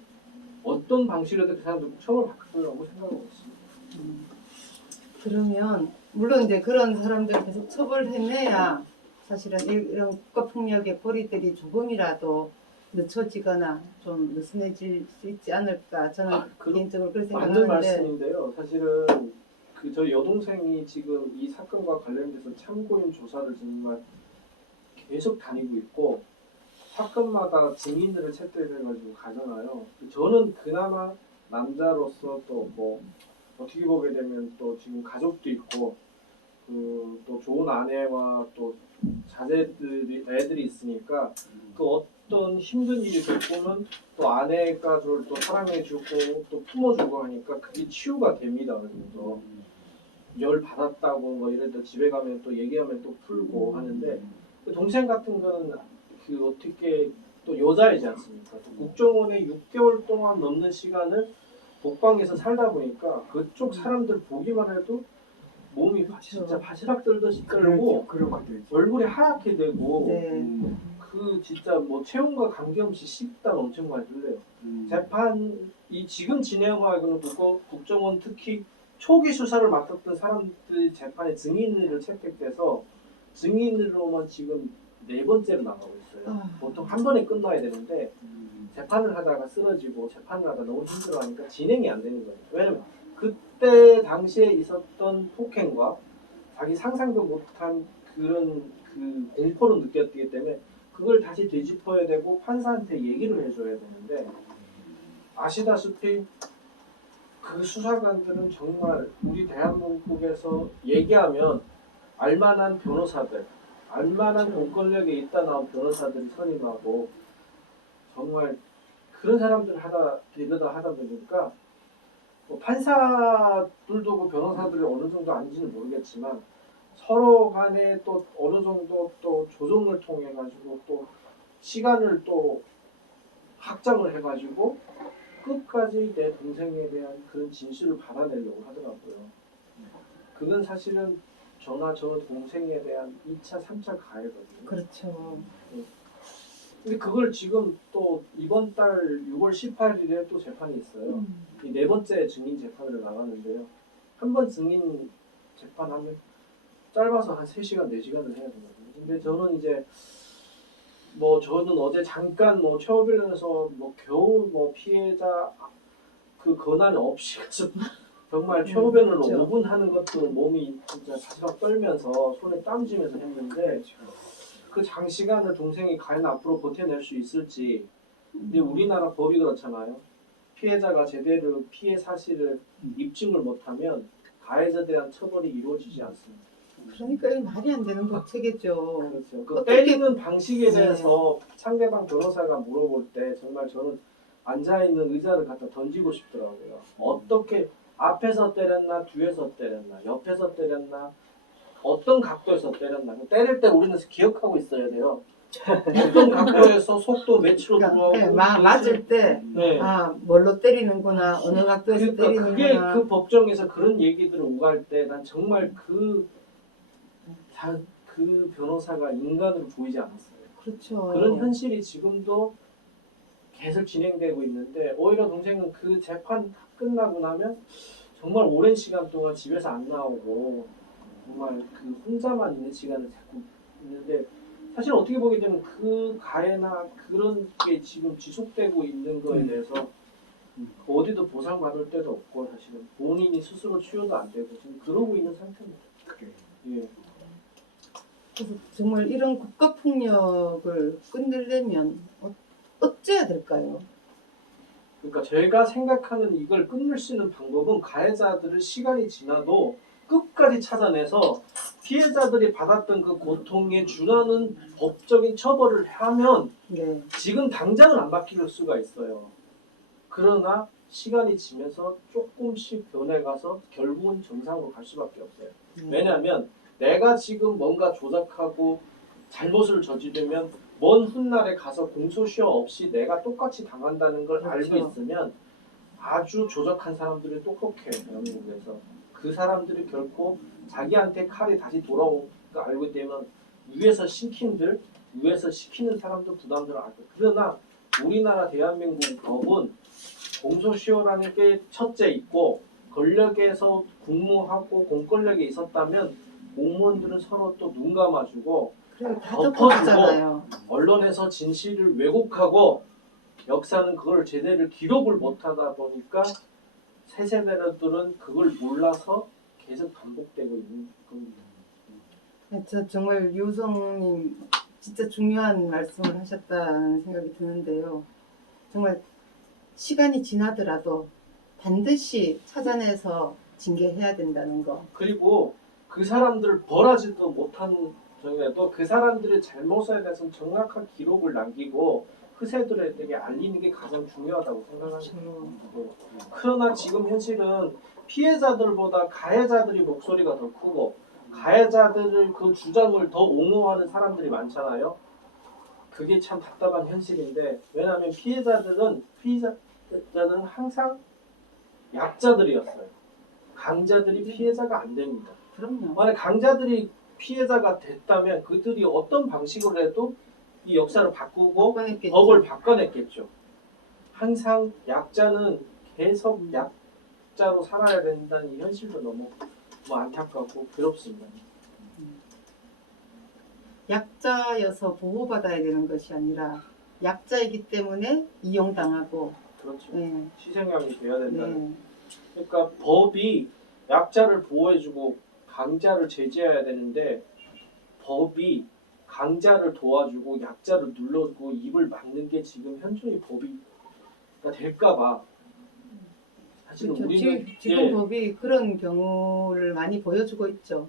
어떤 방식으로든 그 사람들 처벌 받으려고 생각하고 있습니다. 그러면 물론 이제 그런 사람들 계속 처벌해내야 사실은 이런 국가폭력의 고리들이 조금이라도 늦춰지거나 좀 느슨해질 수 있지 않을까 저는 개인적으로 그렇게 맞는 생각하는데. 말씀인데요. 사실은 그 저희 여동생이 지금 이 사건과 관련돼서 참고인 조사를 정말 계속 다니고 있고 사건마다 증인들을 채택해가지고 가잖아요. 저는 그나마 남자로서 또 뭐 어떻게 보게 되면 또 지금 가족도 있고 그 또 좋은 아내와 또 애들이 있으니까 그 어떤 힘든 일이 겪으면 또 아내가 저를 또 사랑해주고 또 품어주고 하니까 그게 치유가 됩니다. 그래서 열 받았다고 뭐 이럴 때 집에 가면 또 얘기하면 또 풀고 하는데 동생 같은 거는 그 어떻게 또 여자이지 않습니까? 국정원에 6개월 동안 넘는 시간을 독방에서 살다 보니까 그쪽 사람들 보기만 해도 몸이 진짜 바시락 떨듯이 떨고 그렇게 되죠. 얼굴이 하얗게 되고 네. 그 진짜 뭐 체온과 관계없이 식단 엄청 많이 들려요. 재판이 지금 진행하고는 국정원 특히 초기 수사를 맡았던 사람들 재판에 증인을 채택돼서 증인으로만 지금 4번째로 나가고 있어요. 아. 보통 한 번에 끝나야 되는데 재판을 하다가 쓰러지고 재판을 하다 너무 힘들어하니까 진행이 안 되는 거예요. 왜냐면 그때 당시에 있었던 폭행과 자기 상상도 못한 그런 그 공포를 느꼈기 때문에 그걸 다시 되짚어야 되고 판사한테 얘기를 해줘야 되는데 아시다시피 그 수사관들은 정말 우리 대한민국에서 얘기하면 알만한 변호사들, 알만한 공권력에 있다 나온 변호사들이 선임하고 정말 그런 사람들 이러다 하다 보니까 뭐 판사들도 그 변호사들이 어느 정도 아닌지는 모르겠지만 서로 간에 또 어느 정도 또 조정을 통해 가지고 또 시간을 또 확장을 해가지고 끝까지 내 동생에 대한 그런 진실을 받아내려고 하더라고요. 그건 사실은 저나 저 동생에 대한 2차, 3차 가해거든요. 그렇죠. 근데 그걸 지금 또 이번 달 6월 18일에 또 재판이 있어요. 이 4번째 증인 재판을 나가는데요. 한 번 증인 재판하면 짧아서 한 3시간, 4시간을 해야 되거든요. 근데 저는 이제 뭐 저는 어제 잠깐 뭐 최호변에서 뭐 겨우 뭐 피해자 그 권한 없이 가서 정말 최호변을 그렇죠. 5분 하는 것도 몸이 진짜 바시락 떨면서 손에 땀 쥐면서 했는데 그 장시간을 동생이 과연 앞으로 버텨낼 수 있을지. 근데 우리나라 법이 그렇잖아요. 피해자가 제대로 피해 사실을 입증을 못하면 가해자에 대한 처벌이 이루어지지 않습니다. 그러니까 이게 말이 안 되는 법체겠죠. 그렇죠. 그 어떻게- 때리는 방식에 대해서 상대방 변호사가 물어볼 때 정말 저는 앉아있는 의자를 갖다 던지고 싶더라고요. 어떻게 앞에서 때렸나 뒤에서 때렸나 옆에서 때렸나 어떤 각도에서 때렸나. 때릴 때 우리는 기억하고 있어야 돼요. 어떤 각도에서 속도 몇으로 들어오고 그러니까 맞을 때 네. 뭘로 때리는구나, 어느 각도에서 그러니까 그게 때리는구나. 그 법정에서 그런 얘기들을 오갈 때 난 정말 그 변호사가 인간으로 보이지 않았어요. 그렇죠. 그런 현실이 지금도 계속 진행되고 있는데 오히려 동생은 그 재판 끝나고 나면 정말 오랜 시간 동안 집에서 안 나오고 정말 그 혼자만 있는 시간을 자꾸 있는데 사실 어떻게 보게 되면 그 가해나 그런 게 지금 지속되고 있는 거에 대해서 어디도 보상받을 데도 없고 사실은 본인이 스스로 치료도 안 되고 지금 그러고 있는 상태입니다. 예. 그래서 정말 이런 국가폭력을 끝내려면 어째야 될까요? 그러니까 제가 생각하는 이걸 끊을 수 있는 방법은 가해자들을 시간이 지나도 끝까지 찾아내서 피해자들이 받았던 그 고통에 준하는 법적인 처벌을 하면 네. 지금 당장은 안 바뀔 수가 있어요. 그러나 시간이 지면서 조금씩 변해가서 결국은 정상으로 갈 수밖에 없어요. 왜냐하면 내가 지금 뭔가 조작하고 잘못을 저지르면 먼 훗날에 가서 공소시효 없이 내가 똑같이 당한다는 걸 그렇죠. 알고 있으면 아주 조작한 사람들이 똑똑해요. 대한민국에서. 그 사람들이 결코 자기한테 칼이 다시 돌아온 거 알고 되면 위에서 시키는 사람도 부담들을 알고. 그러나 우리나라 대한민국 법은 공소시효라는 게 첫째 있고 권력에서 국무하고 공권력에 있었다면 공무원들은 서로 또 눈 감아주고 그래, 다 덮어주고 덮어주잖아요. 언론에서 진실을 왜곡하고 역사는 그걸 제대로 기록을 못하다 보니까 새 세대들은 그걸 몰라서 계속 반복되고 있는 겁니다. 저 정말 유성님 진짜 중요한 말씀을 하셨다는 생각이 드는데요. 정말 시간이 지나더라도 반드시 찾아내서 징계해야 된다는 거. 그리고 그 사람들을 벌하지도 못한 정에도 그 사람들의 잘못에 대해서는 정확한 기록을 남기고 후세들에게 알리는 게 가장 중요하다고 생각합니다. 그렇죠. 그러나 지금 현실은 피해자들보다 가해자들이 목소리가 더 크고 가해자들을 그 주장을 더 옹호하는 사람들이 많잖아요. 그게 참 답답한 현실인데 왜냐하면 피해자들은 항상 약자들이었어요. 강자들이 피해자가 안 됩니다. 그럼요. 만약 강자들이 피해자가 됐다면 그들이 어떤 방식으로 해도 이 역사를 바꾸고 뻔했겠지. 법을 바꿔냈겠죠. 항상 약자는 계속 약자로 살아야 된다는 이 현실도 너무 안타깝고 괴롭습니다. 약자여서 보호받아야 되는 것이 아니라 약자이기 때문에 이용당하고 그렇죠. 네. 희생양이 돼야 된다는. 네. 그러니까 법이 약자를 보호해주고 강자를 제재해야 되는데 법이 강자를 도와주고 약자를 눌러주고 입을 막는 게 지금 현존의 법이 될까봐 사실은 그렇죠. 우리는 지금 법이 그런 경우를 많이 보여주고 있죠.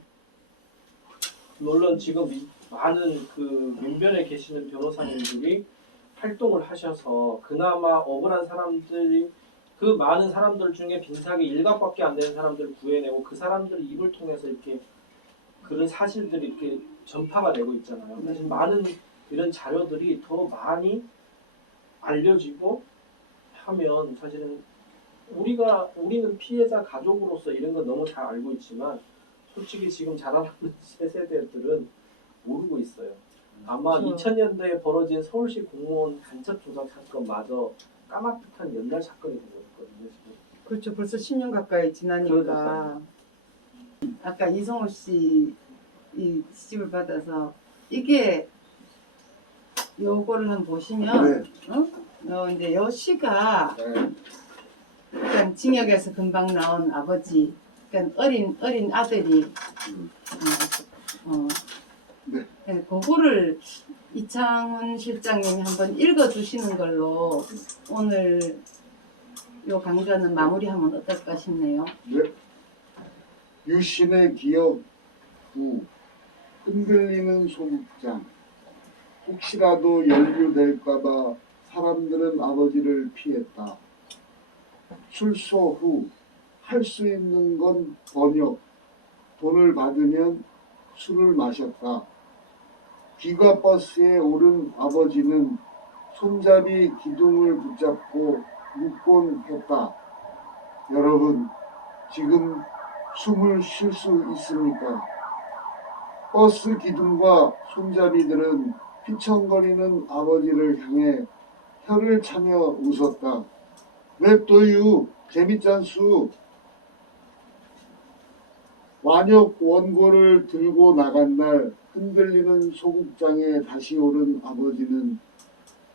물론 지금 많은 그 민변에 계시는 변호사님들이 활동을 하셔서 그나마 억울한 사람들이 그 많은 사람들 중에 빈삭이 일각밖에 안 되는 사람들을 구해내고 그 사람들의 입을 통해서 이렇게 그런 사실들이 이렇게 전파가 되고 있잖아요. 사실 많은 이런 자료들이 더 많이 알려지고 하면 사실은 우리는 피해자 가족으로서 이런 거 너무 잘 알고 있지만 솔직히 지금 자라나는 새 세대들은 모르고 있어요. 아마 그렇죠. 2000년대에 벌어진 서울시 공무원 간첩 조작 사건마저 까마득한 옛날 사건이 되고 있거든요. 지금. 그렇죠. 벌써 10년 가까이 지나니까. 그러니까요. 아까 이성호 씨 이 시집을 받아서 이게 요거를 한번 보시면 이제 요 시가 네. 그러니까 징역에서 금방 나온 아버지, 그러니까 어린 아들이 네. 네, 그거를 이창훈 실장님이 한번 읽어주시는 걸로 오늘 요 강좌는 마무리하면 어떨까 싶네요. 네. 유신의 기억 후 흔들리는 소극장. 혹시라도 연루될까봐 사람들은 아버지를 피했다. 출소 후 할 수 있는 건 번역. 돈을 받으면 술을 마셨다. 기가버스에 오른 아버지는 손잡이 기둥을 붙잡고 묻곤 했다. 여러분, 지금 숨을 쉴 수 있습니까? 버스 기둥과 손잡이들은 휘청거리는 아버지를 향해 혀를 차며 웃었다. 냅둬유, 재밌잖수. 완역 원고를 들고 나간 날 흔들리는 소극장에 다시 오른 아버지는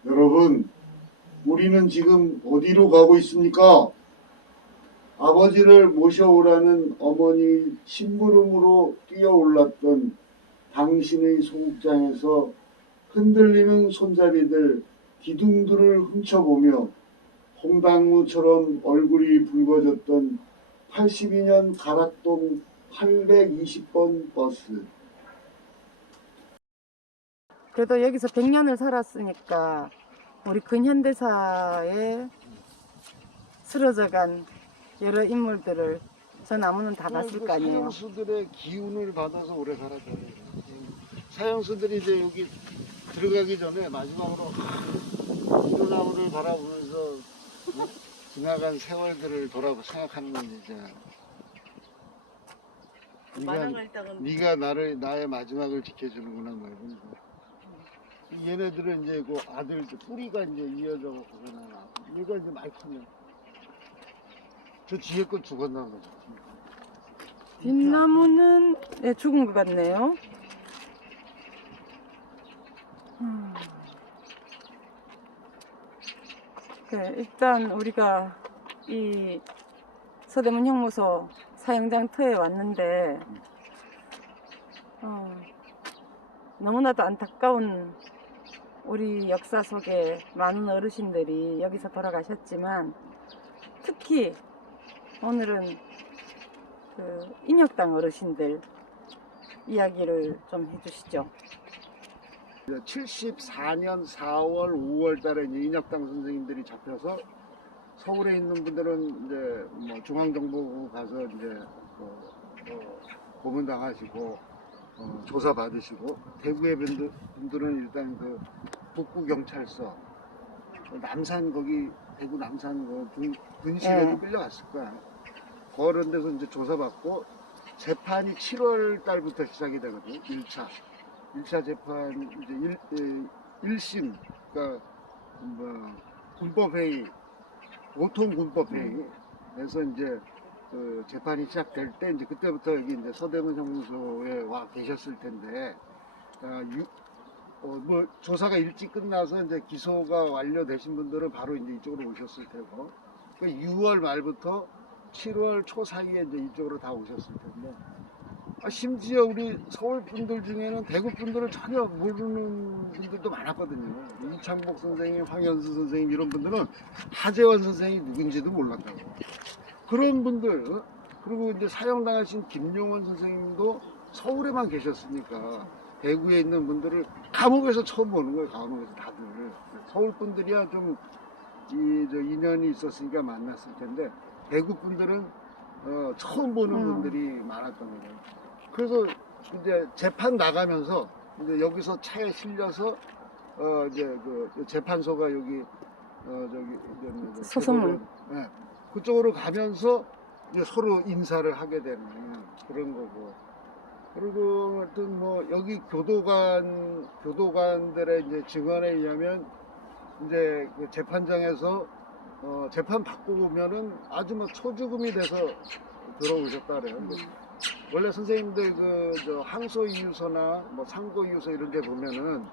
여러분, 우리는 지금 어디로 가고 있습니까? 아버지를 모셔오라는 어머니 심부름으로 뛰어올랐던 당신의 소극장에서 흔들리는 손잡이들 기둥들을 훔쳐보며 홍당무처럼 얼굴이 붉어졌던 82년 가락동 820번 버스. 그래도 여기서 100년을 살았으니까 우리 근현대사에 쓰러져간 여러 인물들을 저 나무는 다 봤을 거 아니에요. 사형수들의 기운을 받아서 오래 살았잖아요. 사형수들이 이제 여기 들어가기 전에 마지막으로 이 나무를 바라보면서 지나간 세월들을 생각하는 건 이제 네가 나의 마지막을 지켜주는구나 뭐 이런 거. 얘네들은 이제 그 아들 뿌리가 이제 이어져 갖고 얘가 이제 많이 크면 저 뒤에 거 죽었나 보죠. 빈나무는 네, 죽은 것 같네요. 네, 일단 우리가 이 서대문 형무소 사형장터에 왔는데 너무나도 안타까운 우리 역사 속에 많은 어르신들이 여기서 돌아가셨지만 특히 오늘은 그 인혁당 어르신들 이야기를 좀 해주시죠. 74년 4월, 5월 달에 이제 인혁당 선생님들이 잡혀서 서울에 있는 분들은 이제 뭐 중앙정보부 가서 이제 고문당하시고 조사받으시고 대구의 분들은 일단 그 북부경찰서 남산 거기 대구 남산 그 분실에도 네. 끌려갔을 거야. 그런 데서 이제 조사받고 재판이 7월 달부터 시작이 되거든요. 1차 재판 이제 1심 그러니까 뭐 군법회의 보통 군법회의에서 이제 그 재판이 시작될 때 이제 그때부터 여기 이제 서대문 형무소에 와 계셨을 텐데 뭐 조사가 일찍 끝나서 이제 기소가 완료되신 분들은 바로 이제 이쪽으로 오셨을 테고 그 6월 말부터 7월 초 사이에 이제 이쪽으로 다 오셨을 텐데 심지어 우리 서울 분들 중에는 대구 분들을 전혀 모르는 분들도 많았거든요. 이창복 선생님, 황현수 선생님 이런 분들은 하재원 선생이 누군지도 몰랐다고. 그런 분들 그리고 이제 사형당하신 김용원 선생님도 서울에만 계셨으니까 대구에 있는 분들을 감옥에서 처음 보는 거예요. 감옥에서 다들 서울 분들이야 좀 인연이 있었으니까 만났을 텐데 대구 분들은 처음 보는 분들이 많았던 거예요. 그래서 이제 재판 나가면서 이제 여기서 차에 실려서 이제 그 재판소가 여기 저기 소송을. 네, 그쪽으로 가면서 이제 서로 인사를 하게 되는 그런 거고. 그리고 하여튼 뭐 여기 교도관들의 이제 증언에 의하면 이제 그 재판장에서 재판 받고 보면은 아주 막 초죽음이 돼서 들어오셨다 그래요. 원래 선생님들 저 항소 이유서나 뭐 상고 이유서 이런 데 보면은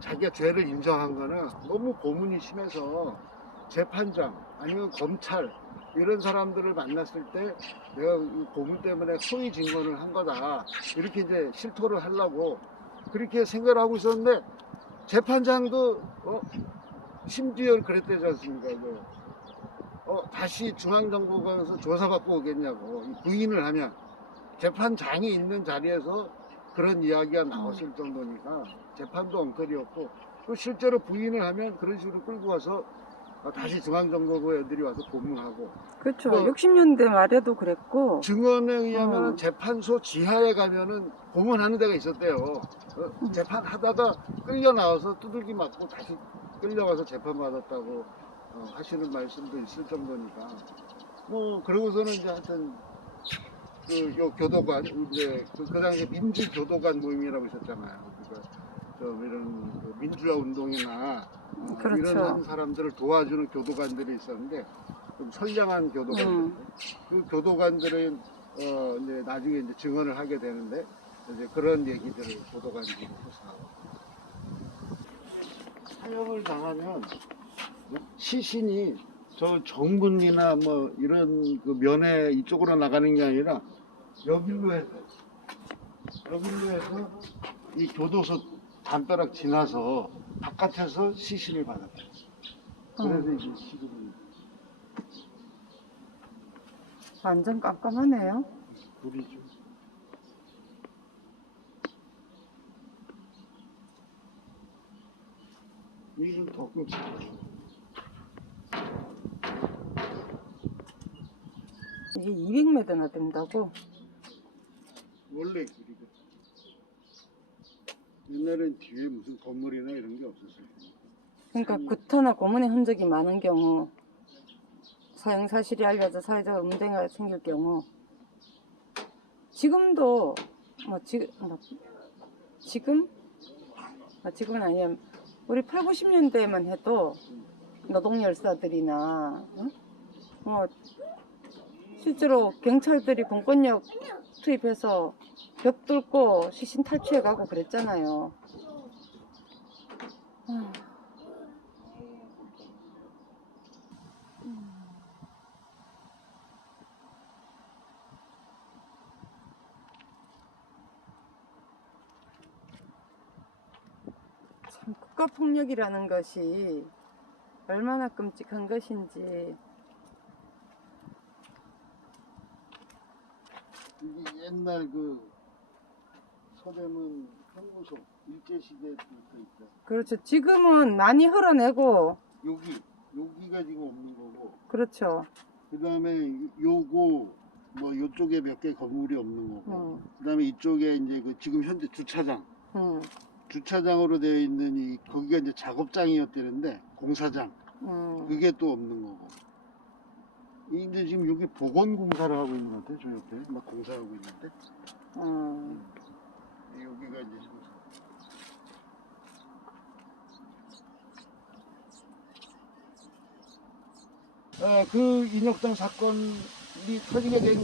자기가 죄를 인정한 거는 너무 고문이 심해서 재판장 아니면 검찰 이런 사람들을 만났을 때 내가 이 고문 때문에 소위 증언을 한 거다 이렇게 이제 실토를 하려고 그렇게 생각을 하고 있었는데 재판장도 심지어 그랬대지 않습니까? 다시 중앙정보관에서 조사받고 오겠냐고 부인을 하면 재판장이 있는 자리에서 그런 이야기가 나왔을 정도니까 재판도 엉터리였고 또 실제로 부인을 하면 그런 식으로 끌고 와서 다시 중앙정보부 애들이 와서 고문하고 그렇죠. 뭐 60년대 말에도 그랬고. 증언에 의하면 재판소 지하에 가면은 고문하는 데가 있었대요. 재판하다가 끌려 나와서 두들기 맞고 다시 끌려와서 재판받았다고 하시는 말씀도 있을 정도니까 뭐 그러고서는 이제 하여튼 요 교도관 이제 그 당시에 민주교도관 모임이라고 있었잖아요. 그러니까 좀 이런 그 민주화 운동이나 그렇죠. 이런 사람들을 도와주는 교도관들이 있었는데 좀 선량한 교도관들 그 교도관들은 이제 나중에 이제 증언을 하게 되는데 이제 그런 얘기들을 교도관들이 해서 사형을 당하면 시신이 저 정문이나 뭐 이런 그 면회 이쪽으로 나가는 게 아니라 여기로 해서 이 교도소 담벼락 지나서 바깥에서 시신을 받았어요. 그래서 이게 시신이 완전 깜깜하네요. 불이 좀 이건 더 끔찍해요. 이게 200m나 된다고? 원래 길이가 옛날엔 뒤에 무슨 건물이나 이런 게 없었어요. 그러니까 구타나 고문의 흔적이 많은 경우, 사형 사실이 알려져 사회적 문제가 생길 경우, 지금도 지금은 아니야. 우리 8, 90년대만 해도 노동열사들이나 실제로 경찰들이 공권력 투입해서 벽 뚫고 시신 탈취해가고 그랬잖아요. 참 국가폭력이라는 것이 얼마나 끔찍한 것인지. 이게 옛날 그 서대문 형무소 일제시대부터 있다. 그렇죠. 지금은 많이 흘러내고. 여기가 지금 없는 거고. 그렇죠. 그 다음에 요거 뭐 이쪽에 몇 개 건물이 없는 거고, 응. 그다음에 이쪽에 이제 그 지금 현재 주차장, 응. 주차장으로 되어 있는 이 거기가 이제 작업장이었대는데 공사장, 응. 그게 또 없는 거고. 근데 지금 여기 보건공사를 하고 있는 것 같아, 저 옆에 막 공사하고 있는데. 응. 여기가 이제 지금 그 인혁당 사건이 터지게 된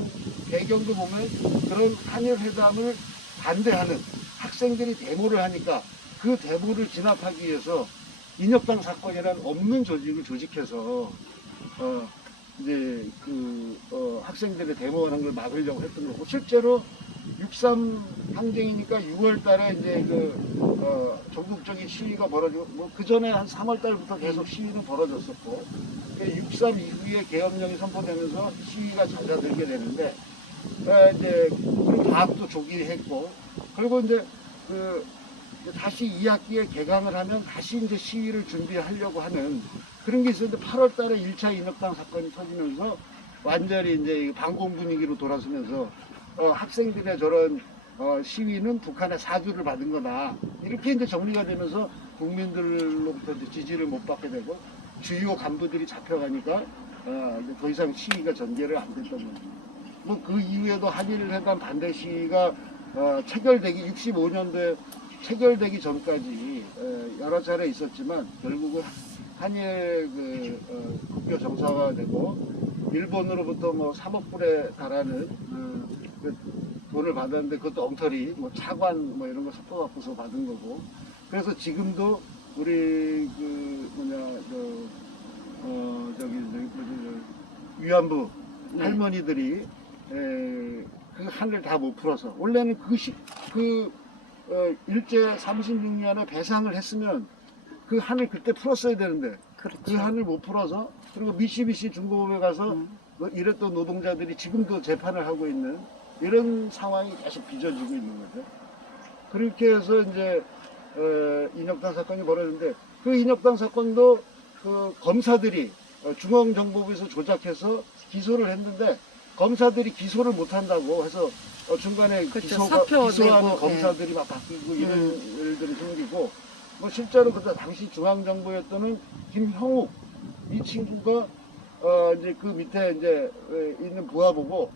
배경도 보면 그런 한일 회담을 반대하는 학생들이 데모를 하니까 그 데모를 진압하기 위해서 인혁당 사건이란 없는 조직을 조직해서 이제 학생들의 데모하는 걸 막으려고 했던 거고, 실제로 6.3 항쟁이니까 6월 달에 이제 전국적인 시위가 벌어지고, 뭐 그 전에 한 3월 달부터 계속 시위는 벌어졌었고, 6.3 이후에 계엄령이 선포되면서 시위가 잦아들게 되는데, 이제 그 과학도 조기했고, 그리고 이제 다시 2학기에 개강을 하면 다시 이제 시위를 준비하려고 하는 그런 게 있었는데, 8월 달에 1차 인혁당 사건이 터지면서 완전히 이제 반공 분위기로 돌아서면서 학생들의 저런 시위는 북한의 사주를 받은 거다, 이렇게 이제 정리가 되면서 국민들로부터 이제 지지를 못 받게 되고 주요 간부들이 잡혀가니까 이제 더 이상 시위가 전개를 안 됐던 거죠. 뭐 그 이후에도 한일회담 반대 시위가 체결되기 65년도에 체결되기 전까지 여러 차례 있었지만 결국은 한일 국교 정상화되고 일본으로부터 뭐 3억 불에 달하는 그 돈을 받았는데 그것도 엉터리 뭐 차관 뭐 이런 거 섞어갖고서 받은 거고, 그래서 지금도 우리 위안부 할머니들이 그 한을 다 못 풀어서, 원래는 일제 36년에 배상을 했으면 그 한을 그때 풀었어야 되는데 그렇죠. 그 한을 못 풀어서, 그리고 미쓰비시 중공업에 가서 일했던 노동자들이 지금도 재판을 하고 있는 이런 상황이 계속 빚어지고 있는 거죠. 그렇게 해서 이제 인혁당 사건이 벌어졌는데, 그 인혁당 사건도 그 검사들이 중앙정보부에서 조작해서 기소를 했는데 검사들이 기소를 못한다고 해서 중간에 그렇죠. 사표 기소하는 내고, 검사들이 막 바뀌고 이런 일들이 생기고, 뭐 실제로 그때 당시 중앙정보였던 김형욱 이 친구가 이제 그 밑에 이제 있는 부하 보고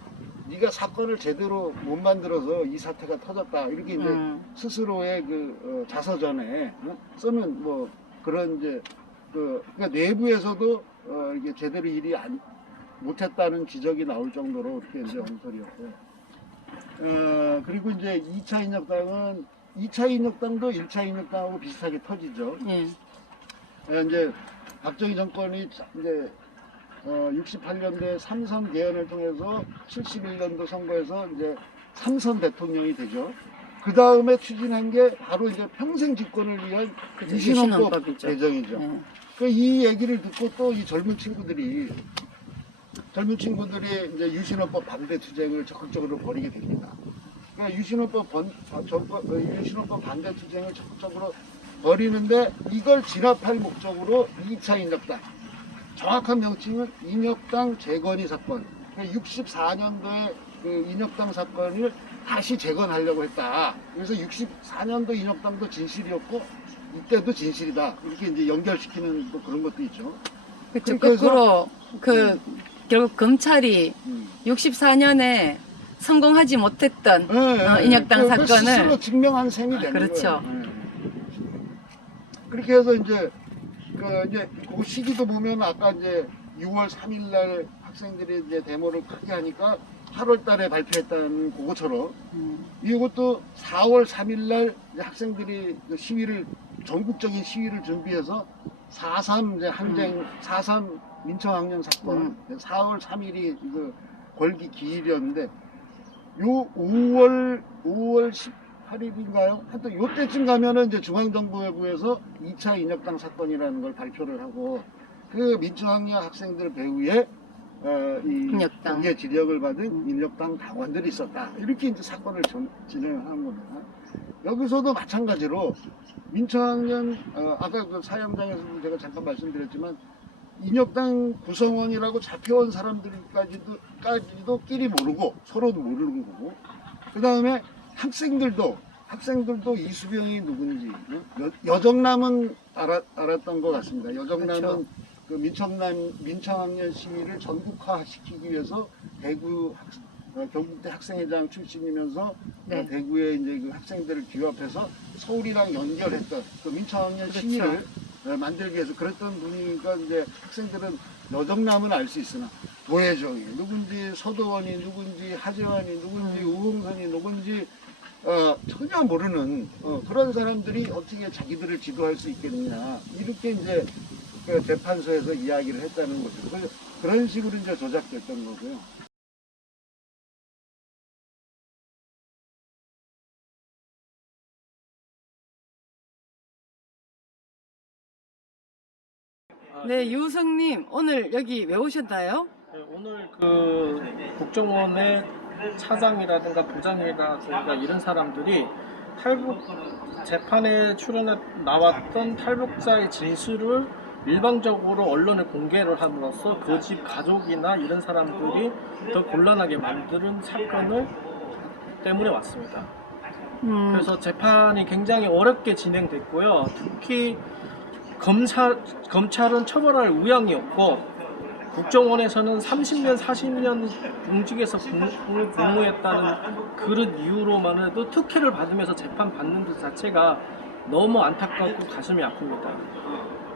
네가 사건을 제대로 못 만들어서 이 사태가 터졌다, 이렇게 이제 스스로의 자서전에 쓰는 뭐 그런 이제 그러니까 내부에서도 이게 제대로 일이 못했다는 지적이 나올 정도로 그렇게 이제 엉터리였고, 그리고 이제 2차 인혁당은 2차 인혁당도 1차 인혁당하고 비슷하게 터지죠. 예. 이제 박정희 정권이 이제 68년도에 3선 개헌을 통해서 71년도 선거에서 이제 3선 대통령이 되죠. 그 다음에 추진한 게 바로 이제 평생 집권을 위한 그죠, 유신헌법 유신헌법이죠. 개정이죠. 예. 이 얘기를 듣고 또 이 젊은 친구들이 이제 유신헌법 반대 투쟁을 적극적으로 벌이게 됩니다. 그러니까 유신헌법 반대 투쟁을 적극적으로 벌이는데, 이걸 진압할 목적으로 2차 인혁당, 정확한 명칭은 인혁당 재건의 사건, 64년도에 그 인혁당 사건을 다시 재건하려고 했다. 그래서 64년도 인혁당도 진실이었고 이때도 진실이다, 이렇게 이제 연결시키는 또 그런 것도 있죠. 그렇죠. 그렇게 해서 거꾸로 결국 검찰이 64년에 성공하지 못했던 인혁당 사건을 스스로 증명한 셈이 되는 그렇죠. 거예요. 그렇게 해서 이제 그 시기도 보면 아까 이제 6월 3일 날 학생들이 이제 데모를 크게 하니까 8월 달에 발표했다는 그거처럼 이것도 4월 3일 날 학생들이 전국적인 시위를 준비해서 4.3 이제 항쟁, 4.3 민청항쟁 사건, 4월 3일이 걸기 기일이었는데, 요 5월 18일인가요? 하여튼 요때쯤 가면은 이제 중앙정보부에서 2차 인혁당 사건이라는 걸 발표를 하고, 그 민주학년 학생들 배후에 인혁당. 경계 지력을 받은 인혁당 당원들이 있었다, 이렇게 이제 사건을 진행하는 겁니다. 여기서도 마찬가지로 민청학년 아까 그 사형장에서도 제가 잠깐 말씀드렸지만 인혁당 구성원이라고 잡혀온 사람들까지도 끼리 모르고 서로도 모르는 거고, 그 다음에 학생들도 이수병이 누군지, 여정남은 알았던 것 같습니다. 여정남은 그렇죠. 그 민청학년 시위를 전국화시키기 위해서 경북대 학생회장 출신이면서 네. 대구에 이제 그 학생들을 규합해서 서울이랑 연결했던 그 민청학년 그렇죠. 시위를 만들기 위해서 그랬던 분이니까, 이제 학생들은 여정남은 알 수 있으나 도혜정이 누군지, 서도원이 누군지, 하재환이 누군지, 우홍선이 누군지 전혀 모르는 그런 사람들이 어떻게 자기들을 지도할 수 있겠느냐, 이렇게 이제 그 재판소에서 이야기를 했다는 거죠. 그런 식으로 이제 조작됐던 거고요. 네, 유성님 오늘 여기 왜 오셨나요? 네, 오늘 그 국정원의 차장이라든가 부장이라든가 이런 사람들이 탈북 재판에 출연해 나왔던 탈북자의 진술을 일방적으로 언론에 공개를 함으로써 그 집 가족이나 이런 사람들이 더 곤란하게 만드는 사건을 때문에 왔습니다. 그래서 재판이 굉장히 어렵게 진행됐고요. 특히 검찰은 처벌할 의향이 없고, 국정원에서는 30년, 40년 공직에서 근무했다는 그런 이유로만 해도 특혜를 받으면서 재판받는 것 자체가 너무 안타깝고 가슴이 아픕니다.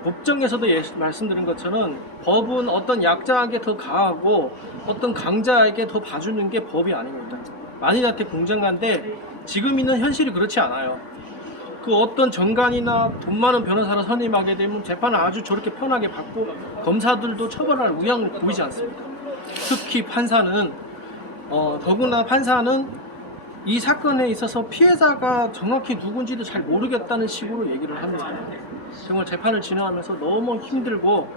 법정에서도 말씀드린 것처럼 법은 어떤 약자에게 더 가하고 어떤 강자에게 더 봐주는 게 법이 아닙니다. 만인한테 공정한데 지금 있는 현실이 그렇지 않아요. 그 어떤 정관이나 돈 많은 변호사를 선임하게 되면 재판을 아주 저렇게 편하게 받고 검사들도 처벌할 의향을 보이지 않습니다. 특히 판사는 더구나 판사는 이 사건에 있어서 피해자가 정확히 누군지도 잘 모르겠다는 식으로 얘기를 합니다. 정말 재판을 진행하면서 너무 힘들고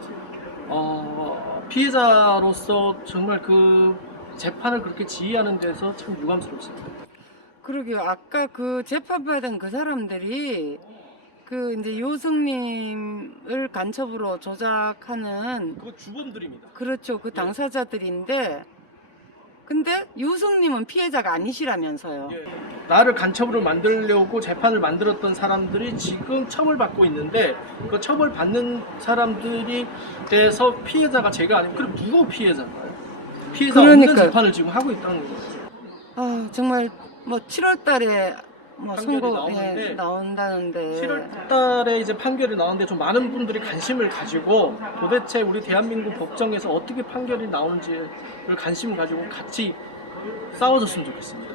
피해자로서 정말 그 재판을 그렇게 지휘하는 데서 참 유감스럽습니다. 그러게요. 아까 그 재판받은 그 사람들이 그 이제 유승님을 간첩으로 조작하는, 그거 주범들입니다. 그렇죠, 그 당사자들인데, 근데 유승님은 피해자가 아니시라면서요. 나를 간첩으로 만들려고 재판을 만들었던 사람들이 지금 처벌받고 있는데, 그 처벌받는 사람들이 대해서 피해자가 제가 아니고 그럼 누구 피해자인가요? 피해자 없는 그러니까요. 재판을 지금 하고 있다는 거예요. 아, 정말 뭐 7월 달에 뭐 판결이 선고 나오는데, 나온다는데 7월 달에 이제 판결이 나오는데 좀 많은 분들이 관심을 가지고 도대체 우리 대한민국 법정에서 어떻게 판결이 나오는지를 관심 가지고 같이 싸워줬으면 좋겠습니다.